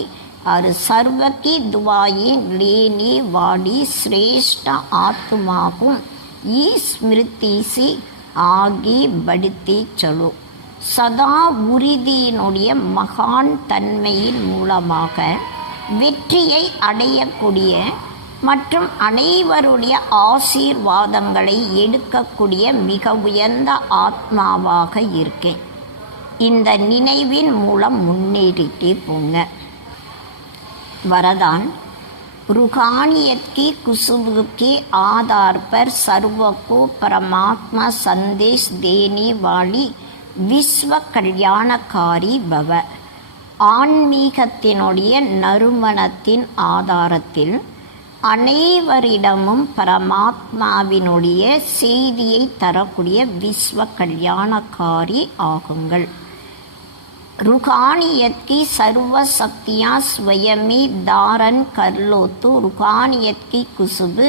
और सर्व की दुआएं लेने वाली श्रेष्ठ आत्मा को इस स्मृति से आगे बढ़ते चलो. சதா உறுதியினுடைய மகான் தன்மையின் மூலமாக வெற்றியை அடையக்கூடிய மற்றும் அனைவருடைய ஆசீர்வாதங்களை எடுக்கக்கூடிய மிக உயர்ந்த ஆத்மாவாக இருக்கேன். இந்த நினைவின் மூலம் முன்னேறிட்டே போங்க. वरदान, रूहानियत की खुशबू के आधार पर सर्व को परमात्मा संदेश देने वाली விஸ்வ கல்யாணக்காரி பவ. ஆன்மீகத்தினுடைய நறுமணத்தின் ஆதாரத்தில் அனைவரிடமும் பரமாத்மாவினுடைய செய்தியை தரக்கூடிய விஸ்வ கல்யாணக்காரி ஆகுங்கள். रूहानियत की सर्व शक्तियाँ स्वयं में धारण कर लो तो रूहानियत की खुशबू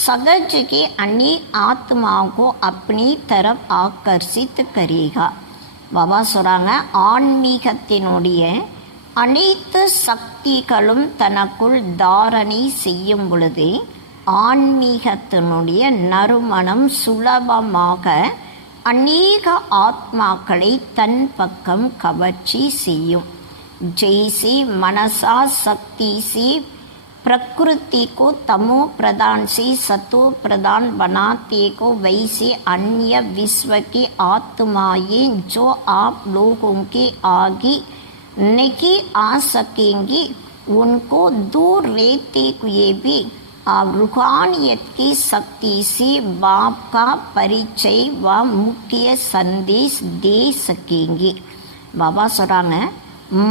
सहज के अनेक आत्माओं को अपनी तरफ आकर्षित करेगा. பாபா சொல்கிறாங்க, ஆன்மீகத்தினுடைய அனைத்து சக்திகளும் தனக்குள் தாரணை செய்யும் பொழுது ஆன்மீகத்தினுடைய நறுமணம் சுலபமாக அநேக ஆத்மாக்களை தன் பக்கம் கவர்ச்சி செய்யும். ஜெய்சி மனசா சக்தி சி प्रकृति को तमो प्रदान से सतो प्रदान बनाते को वैसे अन्य विश्व की आत्माएं जो आप लोगों के आगे नहीं आ सकेंगी उनको दूर रहते हुए भी आप रूहानियत की शक्ति से बाप का परिचय व मुख्य संदेश दे सकेंगे. பாபா சொல்கிறாங்க,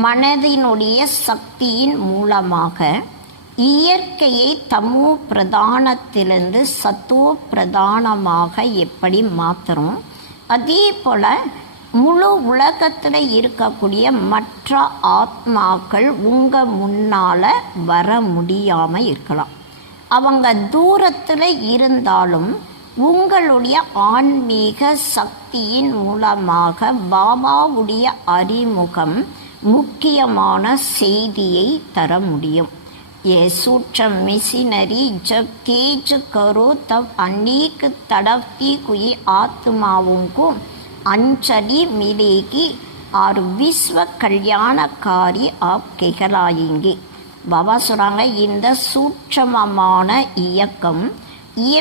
மனதினுடைய சக்தியின் மூலமாக இயற்கையை தமோ பிரதானத்திலிருந்து சத்துவ பிரதானமாக எப்படி மாற்றுறோம், அதே போல் முழு உலகத்தில் இருக்கக்கூடிய மற்ற ஆத்மாக்கள் உங்கள் முன்னால் வர முடியாமல் இருக்கலாம். அவங்க தூரத்தில் இருந்தாலும் உங்களுடைய ஆன்மீக சக்தியின் மூலமாக பாபாவுடைய அறிமுகம் முக்கியமான செய்தியை தர முடியும். ये सूक्ष्म मिशनरी जब तेज करो तब अनेक तड़पती हुई आत्माओं को अंजलि मिलेगी और विश्व कल्याणकारी आप कहलाएंगे. பாபா சொல்கிறாங்க, இந்த சூட்சமமான இயக்கம்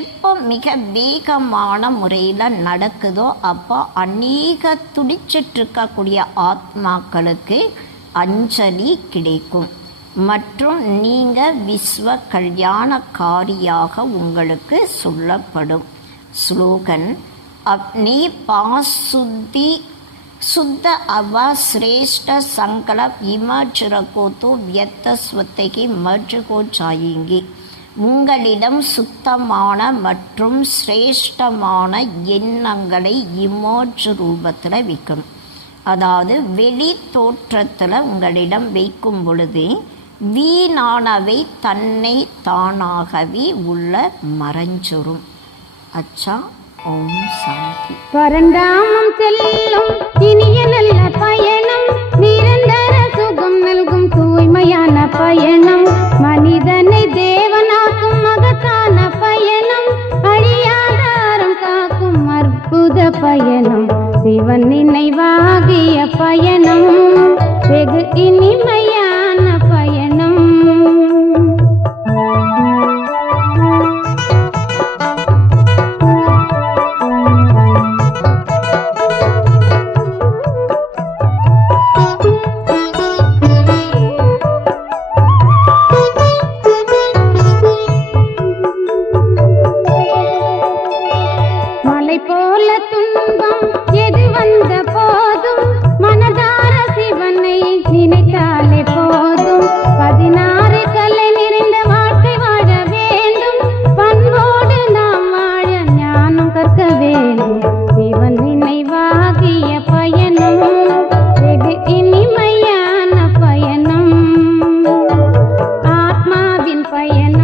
எப்போ மிக வேகமான முறையில் நடக்குதோ அப்போ அநேக துடிச்சிட்ருக்கக்கூடிய ஆத்மாக்களுக்கு அஞ்சலி கிடைக்கும் மற்றும் நீங்கள் விஸ்வ கல்யாணக்காரியாக உங்களுக்கு சொல்லப்படும். ஸ்லோகன் अपने पास शुद्ध अवा श्रेष्ठ संकल्प इमर्ज रखो तो व्यर्थ स्वतः मर्ज हो जाएंगे. உங்களிடம் சுத்தமான மற்றும் சிரேஷ்டமான எண்ணங்களை இமோஜ் ரூபத்தில் வைக்கணும். அதாவது வெளி தோற்றத்தில் உங்களிடம் வைக்கும் பொழுது வீணானவை தன்னை தானாகவே உள்ள மறைஞ்சுரும். அச்சா, ஓம் சாந்தி. பரந்தாமம் செல்லும் இனிய நல்ல பயணம், நிரந்தர சுகம் நல்கும் தூய்மையான பயணம், மனிதனை தேவனாக்கும் மகத்தான பயணம், அழியாத அறம் காக்கும் அற்புத பயணம், சிவன் நினைவாகிய பயணம், வெகு இனிமையான பயணம். மலை போல துன்பம் எது வந்த போதும் மனதார சிவனை நினைத்தாலே போதும். 16 கலை நிறைந்த வாழ்க்கை வாழ வேண்டும், பண்போடு நாம் வாழ ஞானம் கற்க வேண்டும், சிவன் நினைவாகிய பயணம், வெகு இனிமையான பயணம், ஆத்மாவின் பயணம்.